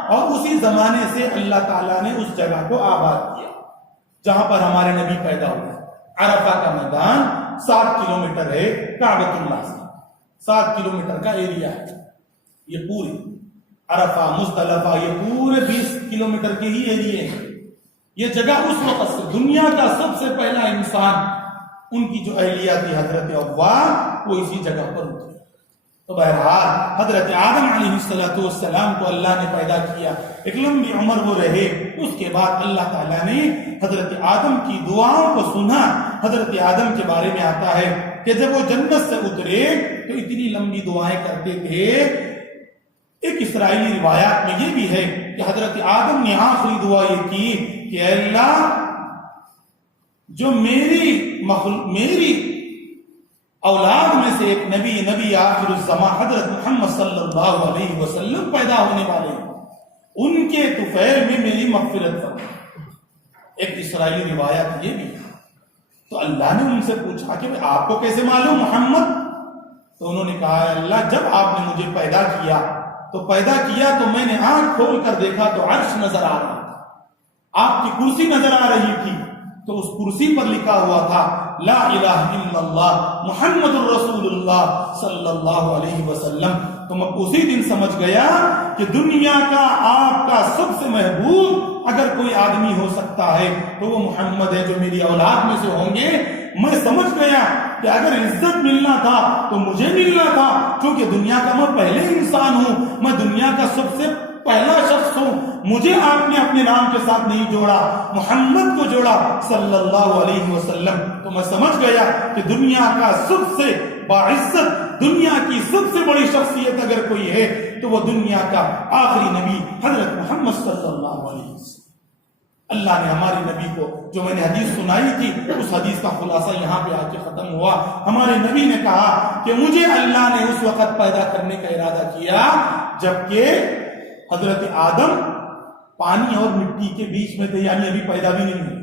اور اسی زمانے سے اللہ تعالیٰ نے اس جگہ کو آباد کیا جہاں پر ہمارے نبی پیدا ہوئے۔ عرفہ کا میدان 7 کلومیٹر ہے کعبۃ اللہ سے، 7 کلومیٹر کا ایریا ہے یہ پوری۔ عرفہ مزدلفہ یہ پورے 20 کلومیٹر کے ہی ایریے ہیں۔ یہ جگہ اس وقت سے دنیا کا سب سے پہلا انسان، ان کی جو اہلیہ تھی حضرت حوا، وہ اسی جگہ پر اتری۔ تو بہرحال حضرت آدم علیہ السلام کو اللہ نے پیدا کیا، ایک لمبی عمر وہ رہے، اس کے بعد اللہ تعالیٰ نے حضرت آدم کی دعاؤں کو سنا۔ حضرت آدم کے بارے میں آتا ہے کہ جب وہ جنت سے اترے تو اتنی لمبی دعائیں کرتے تھے۔ ایک اسرائیلی روایات میں یہ بھی ہے کہ حضرت آدم نے آخری دعا یہ کی کہ اے اللہ، جو میری اولاد میں سے ایک نبی آخر الزمان حضرت محمد صلی اللہ علیہ وسلم پیدا ہونے والے ہیں، ان کے طفیل میں میری مغفرت فرما۔ ایک اسرائیلی روایت یہ بھی ہے۔ تو اللہ نے ان سے پوچھا کہ آپ کو کیسے معلوم محمد؟ تو انہوں نے کہا اللہ، جب آپ نے مجھے پیدا کیا تو میں نے آنکھ کھول کر دیکھا تو عرش نظر آ رہا تھا، آپ کی کرسی نظر آ رہی تھی، تو اس کرسی پر لکھا ہوا تھا لا الہ الا اللہ محمد الرسول اللہ صلی اللہ علیہ وسلم۔ تو میں اسی دن سمجھ گیا کہ دنیا کا آپ کا سب سے محبوب اگر کوئی آدمی ہو سکتا ہے تو وہ محمد ہے، جو میری اولاد میں سے ہوں گے۔ میں سمجھ گیا کہ اگر عزت ملنا تھا تو مجھے ملنا تھا، کیونکہ دنیا کا میں پہلے انسان ہوں، میں دنیا کا سب سے پہلا شخص ہوں۔ مجھے آپ نے اپنے نام کے ساتھ نہیں جوڑا، محمد کو جوڑا صلی اللہ علیہ وسلم۔ تو میں سمجھ گیا کہ دنیا کا سب سے باعزت، دنیا کی سب سے بڑی شخصیت اگر کوئی ہے تو وہ دنیا کا آخری نبی حضرت محمد صلی اللہ علیہ وسلم۔ اللہ نے ہمارے نبی کو، جو میں نے حدیث سنائی تھی، اس حدیث کا خلاصہ یہاں پہ آ کے ختم ہوا۔ ہمارے نبی نے کہا کہ مجھے اللہ نے اس وقت پیدا کرنے کا ارادہ کیا جبکہ حضرت آدم پانی اور مٹی کے بیچ میں تھے، یعنی ابھی پیدا بھی نہیں ہوئی۔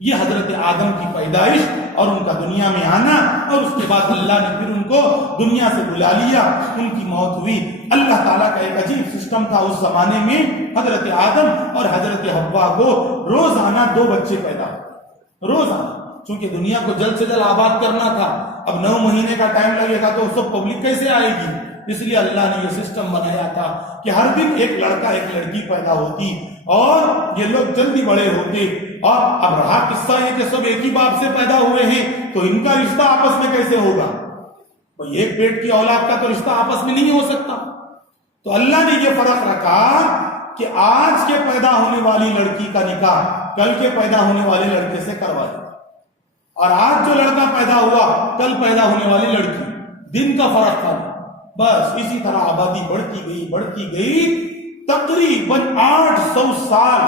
یہ حضرت آدم کی پیدائش اور ان کا دنیا میں آنا، اور اس کے بعد اللہ نے پھر ان کو دنیا سے بلا لیا، ان کی موت ہوئی۔ اللہ تعالیٰ کا ایک عجیب سسٹم تھا اس زمانے میں، حضرت آدم اور حضرت حوا کو روزانہ 2 بچے پیدا ہوتے، روزانہ، چونکہ دنیا کو جلد سے جلد آباد کرنا تھا۔ اب 9 مہینے کا ٹائم لگے گا تو سب پبلک کیسے آئے گی؟ اس لیے اللہ نے یہ سسٹم بنایا تھا کہ ہر دن ایک لڑکا ایک لڑکی پیدا ہوتی اور یہ لوگ جلدی بڑے ہوتے۔ اور اب رہا قصہ یہ کہ سب ایک ہی باپ سے پیدا ہوئے ہیں تو ان کا رشتہ آپس میں کیسے ہوگا؟ ایک پیٹ کی اولاد کا تو رشتہ آپس میں نہیں ہو سکتا۔ تو اللہ نے یہ فرق رکھا کہ آج کے پیدا ہونے والی لڑکی کا نکاح کل کے پیدا ہونے والے لڑکے سے کروایا، اور آج جو لڑکا پیدا ہوا کل پیدا ہونے والی لڑکی، دن کا فرق تھا۔ بس اسی طرح آبادی بڑھتی گئی، تقریباً 800 سال،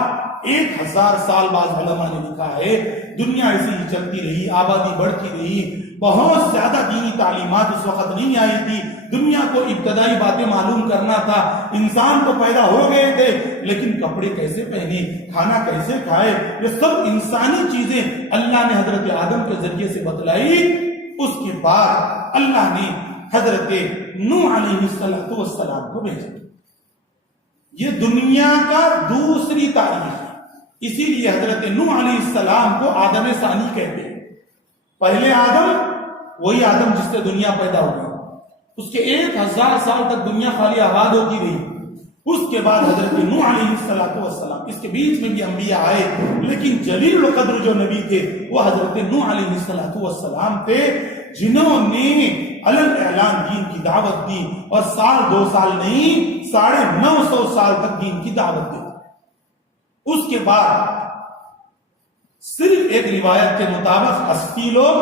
1000 سال بعد علماء نے لکھا ہے دنیا ایسی ہی چلتی رہی، آبادی بڑھتی رہی۔ بہت زیادہ دینی تعلیمات اس وقت نہیں آئی تھی، دنیا کو ابتدائی باتیں معلوم کرنا تھا۔ انسان تو پیدا ہو گئے تھے لیکن کپڑے کیسے پہنے، کھانا کیسے کھائے، یہ سب انسانی چیزیں اللہ نے حضرت آدم کے ذریعے سے بتلائی۔ اس کے بعد اللہ نے حضرت نوح علیہ السلام کو بھیجا۔ یہ دنیا کا دوسری تاریخ ہے، اسی لیے حضرت نوح علیہ السلام کو آدم ثانی کہتے ہیں۔ پہلے آدم وہی آدم جس سے دنیا پیدا ہوئی، اس کے 1000 سال تک دنیا خالی آباد ہوتی رہی۔ اس کے بعد حضرت نوح علیہ السلام، اس کے بیچ میں بھی انبیاء آئے، لیکن جلیل القدر جو نبی تھے وہ حضرت نوح علیہ السلام تھے، جنہوں نے علن اعلان دین کی دعوت دی، اور سال 2 سال نہیں 950 سال تک دین کی دعوت دی۔ اس کے بعد صرف ایک روایت کے مطابق 80 لوگ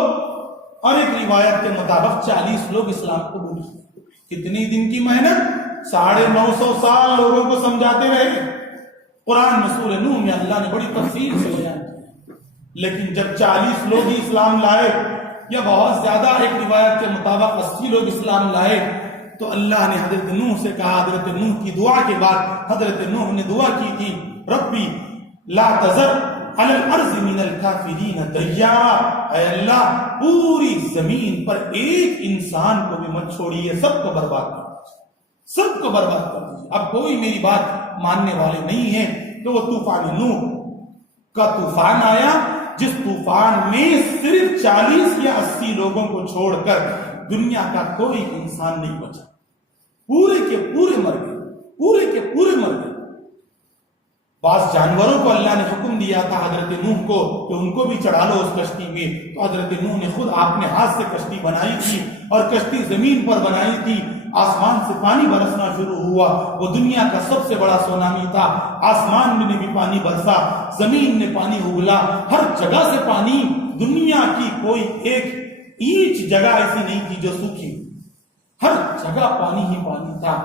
اور ایک روایت کے مطابق 40 لوگ اسلام کو قبول کیے۔ کتنی دن کی محنت؟ 950 سال لوگوں کو سمجھاتے رہے۔ قرآن میں سورہ نوح میں اللہ نے بڑی تفصیل سے بیان کیا، لیکن جب 40 لوگ ہی اسلام لائے یا بہت زیادہ ایک روایت کے مطابق 80 لوگ اسلام لائے، تو اللہ نے حضرت نوح سے کہا، حضرت نوح کی دعا کے بعد حضرت نوح نے دعا کی تھی، ربی لا تذر علی الارض من الکافرین دیارا، اے اللہ پوری زمین پر ایک انسان کو بھی مت چھوڑیے، سب کو برباد کر دیجیے، سب کو برباد کر دیجیے۔ اب کوئی میری بات ماننے والے نہیں ہیں، تو وہ طوفان نوح کا طوفان آیا، جس طوفان میں صرف 40 یا 80 لوگوں کو چھوڑ کر دنیا کا کوئی انسان نہیں بچا، پورے کے پورے مر گئے، پورے کے پورے مر گئے۔ بعض جانوروں کو اللہ نے حکم دیا تھا حضرت نوح کو کہ ان کو بھی چڑھا لو اس کشتی میں، تو حضرت نوح نے خود اپنے ہاتھ سے کشتی بنائی تھی، اور کشتی زمین پر بنائی تھی۔ آسمان سے پانی برسنا شروع ہوا، وہ دنیا کا سب سے بڑا سونامی تھا۔ آسمان میں بھی پانی برسا، زمین نے پانی اگلا، ہر جگہ سے پانی، دنیا کی کوئی ایک اینچ جگہ ایسی نہیں تھی جو سوکھی، ہر جگہ پانی ہی پانی تھا۔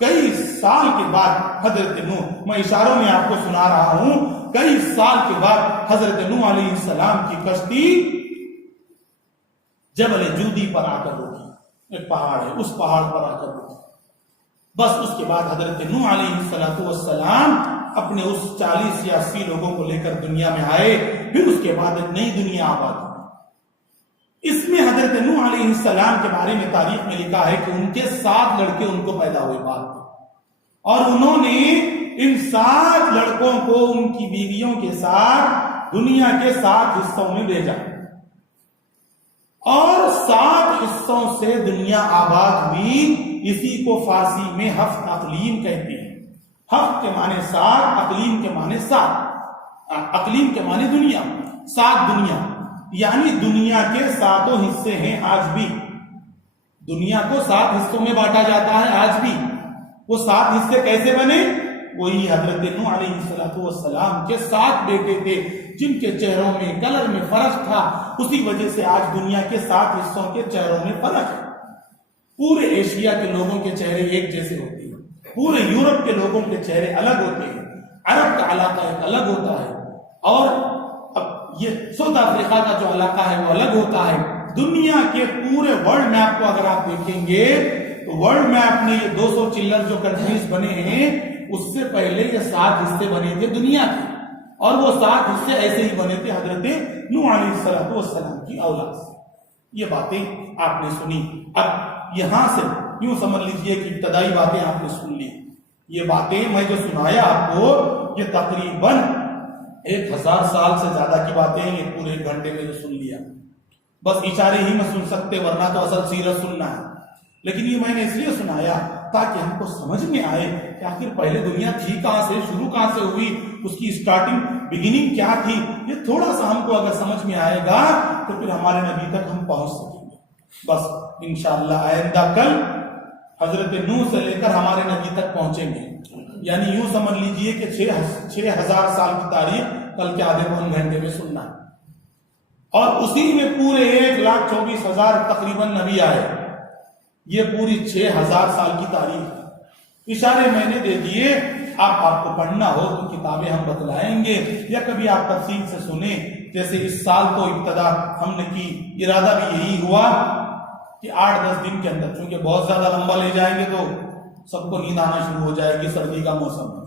کئی سال کے بعد حضرت نوح، میں اشاروں میں آپ کو سنا رہا ہوں، کئی سال کے بعد حضرت نوح علیہ السلام کی کشتی جبل جودی پر آ کر روکی، ایک پہاڑ ہے، اس پہاڑ پر آ کر روکی۔ بس اس کے بعد حضرت نوح علیہ السلام اپنے اس 40 یا 80 لوگوں کو لے کر دنیا میں آئے، پھر اس کے بعد ایک نئی دنیا آباد ہوئی۔ اس میں حضرت نوح علیہ السلام کے بارے میں تاریخ میں لکھا ہے کہ ان کے 7 لڑکے ان کو پیدا ہوئے بعد میں، اور انہوں نے ان 7 لڑکوں کو ان کی بیویوں کے ساتھ دنیا کے 7 حصوں میں بھیجا، اور 7 حصوں سے دنیا آباد ہوئی۔ اسی کو فارسی میں 7 اقلیم کہتے ہیں۔ 7 کے معنی 7، اقلیم کے معنی 7، اقلیم کے معنی دنیا، 7 دنیا، یعنی دنیا کے 7 حصے ہیں آج بھی۔ دنیا کو 7 حصوں میں بانٹا جاتا ہے آج بھی۔ وہ 7 حصے کیسے بنے؟ وہی حضرت نوح علیہ السلام کے 7 بیٹے تھے، جن کے چہروں میں کلر میں فرق تھا، اسی وجہ سے آج دنیا کے 7 حصوں کے چہروں میں فرق ہے۔ پورے ایشیا کے لوگوں کے چہرے ایک جیسے ہوتے ہیں، پورے یورپ کے لوگوں کے چہرے الگ ہوتے ہیں، عرب کا علاقہ ایک الگ ہوتا ہے، اور یہ ساؤتھ افریقہ کا جو علاقہ ہے وہ الگ ہوتا ہے۔ دنیا کے پورے ورلڈ میپ کو اگر آپ دیکھیں گے تو ورلڈ میپ میں یہ 200 چلر جو کنٹریز بنے ہیں، اس سے پہلے یہ 7 حصے بنے تھے دنیا کے، اور وہ 7 حصے ایسے ہی بنے تھے حضرت نوح علیہ السلام کی اولاد سے۔ یہ باتیں آپ نے سنی۔ اب یہاں سے یوں سمجھ لیجئے کہ ابتدائی باتیں آپ نے سن لی۔ یہ باتیں میں جو سنایا آپ کو، یہ تقریباً 1000 سال سے زیادہ کی باتیں ہیں، یہ پورے 1 گھنٹے میں جو سن لیا۔ بس اشارے ہی میں سن سکتے، ورنہ تو اصل سیرت سننا ہے، لیکن یہ میں نے اس لیے سنایا تاکہ ہم کو سمجھ میں آئے کہ آخر پہلے دنیا تھی کہاں سے، شروع کہاں سے ہوئی، اس کی سٹارٹنگ بگننگ کیا تھی۔ یہ تھوڑا سا ہم کو اگر سمجھ میں آئے گا تو پھر ہمارے نبی تک ہم پہنچ سکیں گے۔ بس انشاءاللہ آئندہ کل حضرت نوح سے لے کر ہمارے نبی تک پہنچیں گے، یعنی یوں سمجھ لیجئے کہ 6000 سال کی تاریخ کل کے آدھے پون گھنٹے میں سننا ہے، اور اسی میں پورے 1,24,000 تقریباً نبی آئے۔ یہ پوری 6000 سال کی تاریخ، اشارے میں نے دے دیے۔ آپ کو پڑھنا ہو تو کتابیں ہم بتلائیں گے، یا کبھی آپ تفصیل سے سنیں۔ جیسے اس سال تو ابتدا ہم نے کی، ارادہ بھی یہی ہوا کہ 8-10 دن کے اندر، چونکہ بہت زیادہ لمبا لے جائیں گے تو سب کو نیند آنا شروع ہو جائے گی، سردی کا موسم ہے۔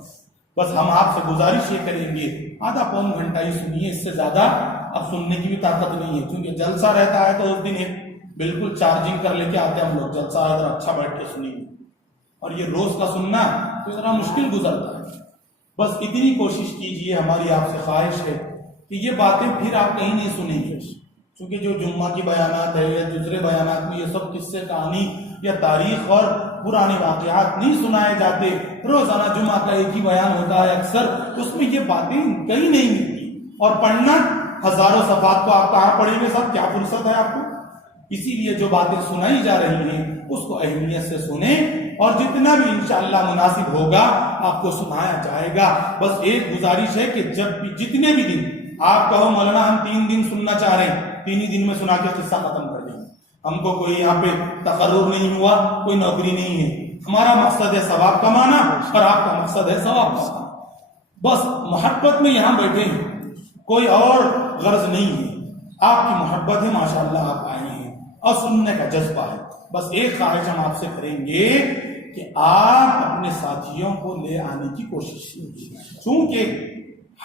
بس ہم آپ سے گزارش یہ کریں گے، آدھا پون گھنٹہ ہی سنیے، اس سے زیادہ اب سننے کی بھی طاقت نہیں ہے، کیونکہ جلسہ رہتا ہے تو اس دن ایک بالکل چارجنگ کر لے کے آتے ہیں ہم لوگ، جلسہ ادھر اچھا بیٹھ کے سنیں گے، اور یہ روز کا سننا تو اتنا مشکل گزرتا ہے۔ بس اتنی کوشش کیجئے، ہماری آپ سے خواہش ہے کہ یہ باتیں پھر آپ کہیں نہیں سنیں گے، کیونکہ جو جمعہ کی بیانات ہے یا دوسرے بیانات میں یہ سب قصے کہانی یا تاریخ اور پرانے واقعات نہیں سنائے جاتے۔ روزانہ جمعہ کا ایک ہی بیان ہوتا ہے اکثر، اس میں یہ باتیں کہیں نہیں ملتی، اور پڑھنا ہزاروں صفحات کو آپ کہاں پڑھیں گے؟ سب کیا فرصت ہے آپ کو؟ اسی لیے جو باتیں سنائی جا رہی ہیں اس کو اہمیت سے سنیں اور جتنا بھی انشاءاللہ مناسب ہوگا آپ کو سنایا جائے گا. بس ایک گزارش ہے کہ جب بھی جتنے بھی دن آپ کہو مولانا ہم 3 دن سننا چاہ رہے ہیں، 3 ہی دن میں سنا کے قصہ ختم کر دیں. ہم کو کوئی یہاں پہ تقرر نہیں ہوا، کوئی نوکری نہیں ہے. ہمارا مقصد ہے ثواب کمانا اور آپ کا مقصد ہے ثواب کمانا. بس محبت میں یہاں بیٹھے ہیں، کوئی اور غرض نہیں ہے. آپ کی محبت ہے، ماشاءاللہ آپ آئے ہیں اور سننے کا جذبہ ہے. بس ایک خواہش ہم آپ سے کریں گے کہ آپ اپنے ساتھیوں کو لے آنے کی کوشش کیجیے. چونکہ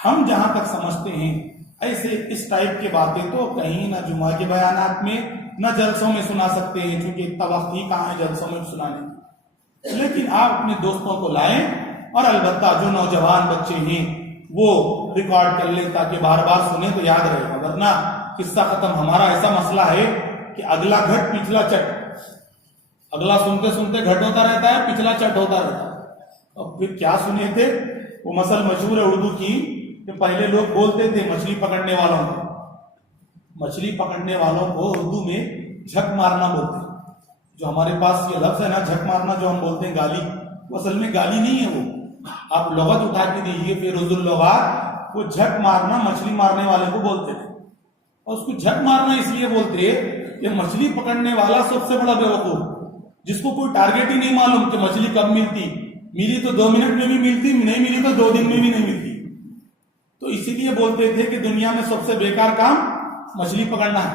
ہم جہاں تک سمجھتے ہیں ایسے اس ٹائپ کی باتیں تو کہیں نہ جمعہ کے بیانات میں نہ جلسوں میں سنا سکتے ہیں، چونکہ اتنا وقت ہی کہاں ہے جلسوں میں سنانے. لیکن آپ اپنے دوستوں کو لائیں اور البتہ جو نوجوان بچے ہیں وہ ریکارڈ کر لیں تاکہ بار بار سنیں تو یاد رہے گا. ورنہ قصہ ختم. ہمارا ایسا مسئلہ ہے کہ اگلا گھٹ پچھلا چٹ، اگلا سنتے سنتے گھٹ ہوتا رہتا ہے، پچھلا چٹ ہوتا رہتا ہے. اب پھر کیا سنے تھے؟ وہ مثل مشہور ہے اردو کی کہ پہلے لوگ بولتے تھے مچھلی پکڑنے والوں کو، مچھلی پکڑنے والوں کو اردو میں جھک مارنا بولتے ہیں. جو ہمارے پاس یہ لفظ ہے نا جھک مارنا، جو ہم بولتے ہیں گالی، وہ اصل میں گالی نہیں ہے. وہ آپ لغت اٹھا کے دیجیے فیروز اللغات، وہ جھک مارنا مچھلی مارنے والے کو بولتے تھے. اور اس کو جھک مارنا اس لیے بولتے کہ مچھلی پکڑنے والا سب سے بڑا بیوقوف، جس کو کوئی ٹارگیٹ ہی نہیں معلوم کہ مچھلی کب ملتی، ملی تو 2 منٹ میں بھی ملتی، نہیں ملی تو 2 دن میں بھی نہیں ملتی. تو اسی لیے بولتے تھے کہ دنیا میں سب سے بیکار کام مچھلی پکڑنا ہے.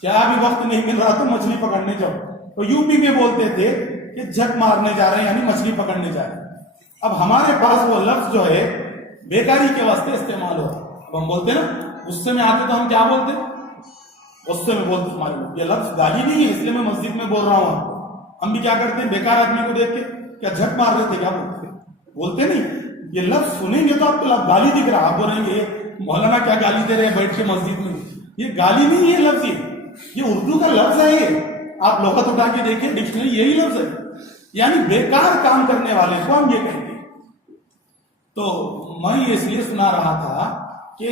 کیا بھی وقت نہیں مل رہا تو مچھلی پکڑنے جاؤ. تو یوپی میں بولتے تھے کہ جھک مارنے جا رہے ہیں، یعنی مچھلی پکڑنے جا رہے ہیں. اب ہمارے پاس وہ لفظ جو ہے بیکاری کے واسطے استعمال ہو. اب ہم بولتے نا غصے میں آتے تو ہم کیا بولتے؟ غصے میں بولتے. ہمارے یہ لفظ گالی نہیں ہے، اس لیے میں مسجد میں بول رہا ہوں. ہم بھی کیا کرتے ہیں بیکار آدمی کو دیکھ کے کیا جھک مار رہے تھے کیا بولتے نہیں. یہ لفظ سنیں گے تو آپ کو گالی دکھ رہا، آپ بول رہے ہیں مولانا کیا گالی دے رہے ہیں بیٹھ کے مسجد میں. یہ گالی نہیں ہے لفظ، یہ اردو کا لفظ ہے. یہ آپ لغت اٹھا کے دیکھیں ڈکشنری یہی لفظ ہے، یعنی بیکار کام کرنے والے کو ہم یہ کہیں گے. تو میں یہ اس لیے سنا رہا تھا کہ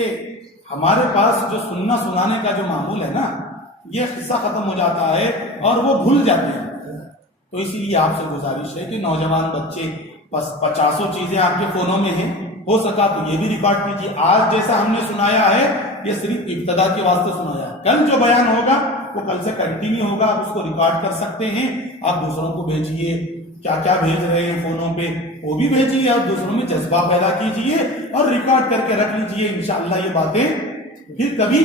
ہمارے پاس جو سننا سنانے کا جو معمول ہے نا، یہ قصہ ختم ہو جاتا ہے اور وہ بھول جاتے ہیں. تو اسی لیے آپ سے گزارش ہے کہ نوجوان بچے بس 50 چیزیں آپ کے فونوں میں ہیں، ہو سکا تو یہ بھی ریکارڈ کیجیے. آج جیسا ہم نے سنایا ہے یہ صرف ابتدا کے واسطے سنایا ہے. کل جو بیان ہوگا وہ کل سے کنٹینیو ہوگا، آپ اس کو ریکارڈ کر سکتے ہیں. آپ دوسروں کو بھیجیے، کیا کیا بھیج رہے ہیں فونوں پہ وہ بھی بھیجیے اور دوسروں میں جذبہ پیدا کیجیے اور ریکارڈ کر کے رکھ لیجیے. انشاءاللہ یہ باتیں پھر کبھی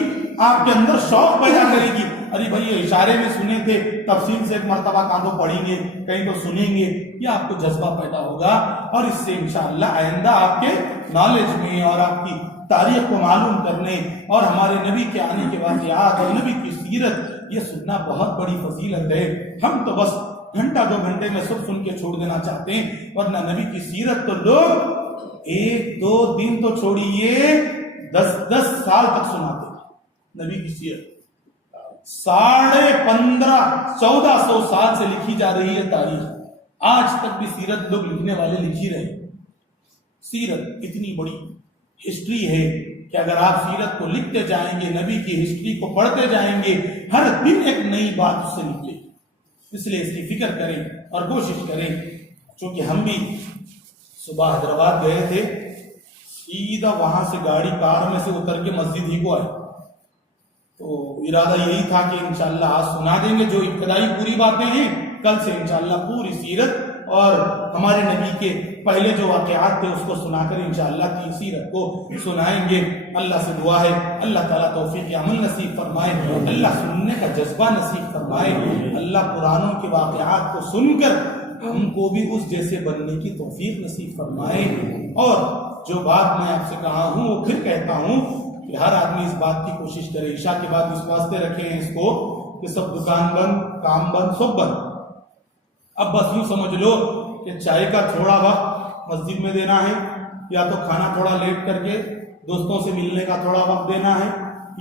آپ کے اندر شوق پیدا کرے گی. ارے بھائی یہ اشارے میں سنے تھے، تفصیل سے ایک مرتبہ کہاں تو پڑھیں گے، کہیں تو سنیں گے. یہ آپ کو جذبہ پیدا ہوگا اور اس سے انشاءاللہ آئندہ آپ کے نالج میں اور آپ کی تاریخ کو معلوم کرنے اور ہمارے نبی کے آنے کے واقعات اور نبی کی سیرت یہ سننا بہت بڑی فضیلت ہے. ہم تو بس گھنٹہ 2 گھنٹے میں سب سن کے چھوڑ دینا چاہتے ہیں، ورنہ نبی کی سیرت تو لوگ 1-2 دن تو چھوڑیے 10 سال تک سناتے ہیں. نبی کی سیرت 1500-1400 سال سے لکھی جا رہی ہے تاریخ. آج تک بھی سیرت لوگ لکھنے والے لکھ ہی رہے. سیرت اتنی بڑی ہسٹری ہے کہ اگر آپ سیرت کو لکھتے جائیں گے، نبی کی ہسٹری کو پڑھتے جائیں گے، ہر دن ایک نئی بات اس سے نکلے. اس لیے اس کی فکر کریں اور کوشش کریں. چونکہ ہم بھی صبح حیدرآباد گئے تھے، سیدھا وہاں سے گاڑی کار میں سے اتر کے مسجد ہی کو آئے. تو ارادہ یہی تھا کہ انشاءاللہ آج سنا دیں گے جو ابتدائی پوری باتیں ہیں، کل سے انشاءاللہ پوری سیرت اور ہمارے نبی کے پہلے جو واقعات تھے اس کو سنا کر انشاءاللہ کی سیرت کو سنائیں گے. اللہ سے دعا ہے اللہ تعالیٰ توفیق عمل نصیب فرمائے، اللہ سننے کا جذبہ نصیب فرمائے. اللہ قرآنوں کے واقعات کو سن کر ہم کو بھی اس جیسے بننے کی توفیق نصیب فرمائے. اور جو بات میں آپ سے کہا ہوں وہ پھر کہتا ہوں کہ ہر آدمی اس بات کی کوشش کرے. عشاء کے بعد اس واسطے رکھے ہیں اس کو کہ سب دکان بند، کام بند، سب بند. اب بس یوں سمجھ لو کہ چائے کا تھوڑا وقت مسجد میں دینا ہے، یا تو کھانا تھوڑا لیٹ کر کے دوستوں سے ملنے کا تھوڑا وقت دینا ہے،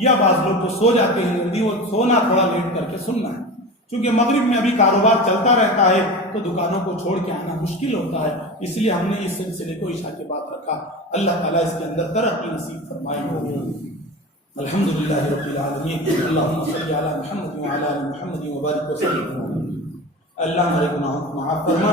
یا بعض لوگ تو سو جاتے ہیں جلدی، وہ سونا تھوڑا لیٹ کر کے سننا ہے. چونکہ مغرب میں ابھی کاروبار چلتا رہتا ہے تو دکانوں کو چھوڑ کے آنا مشکل ہوتا ہے، اس لیے ہم نے اس سلسلے کو عشاء کے بعد رکھا. اللہ تعالیٰ اس کے اندر ترقی نصیب فرمائے. الحمدللہ رب العالمین اللہم صلی علی محمد وعلی آل محمد وبارک وسلم۔ اللہ ہمارے گناہوں کو معاف فرما۔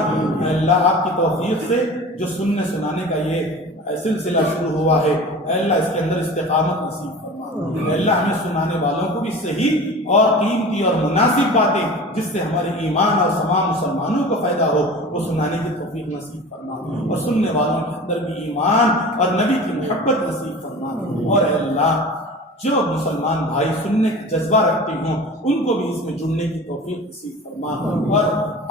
اللہ آپ کی توفیق سے جو سننے سنانے کا یہ سلسلہ شروع ہوا ہے، اللہ اس کے اندر استقامت نصیب فرما۔ اللہ ہمیں سنانے والوں کو بھی صحیح اور قیمتی اور مناسب باتیں جس سے ہمارے ایمان اور تمام مسلمانوں کو فائدہ ہو وہ سنانے کی توفیق نصیب فرما، اور سننے والوں کے اندر بھی ایمان اور نبی کی محبت نصیب فرما۔ اور اے اللہ جو مسلمان بھائی سننے کا جذبہ رکھتے ہوں ان کو بھی اس میں جڑنے کی توفیق نصیب فرما، اور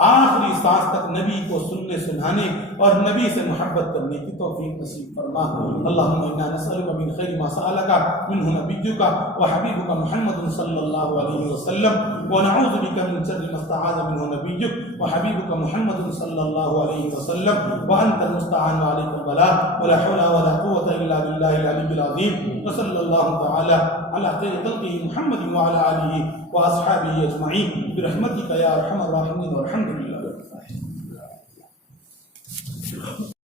آخری سانس تک نبی کو سننے سنانے اور نبی سے محبت کرنے کی توفیق نصیب فرما۔ اللہم انا نسألک من خیر ما سألک منہ نبیک وحبیبک محمد صلی اللہ علیہ وسلم، ونعوذ بک من شر ما استعاذ منہ نبیک وحبیبک محمد صلی اللہ علیہ وسلم، وانت المستعان وعلیک البلاغ ولا حول ولا قوة الا باللہ العلی العظیم، وصلی اللہ تعالی على خير خلقه محمد وعلى آله وأصحابه أجمعين برحمتك يا أرحم الراحمين والحمد لله رب العالمين۔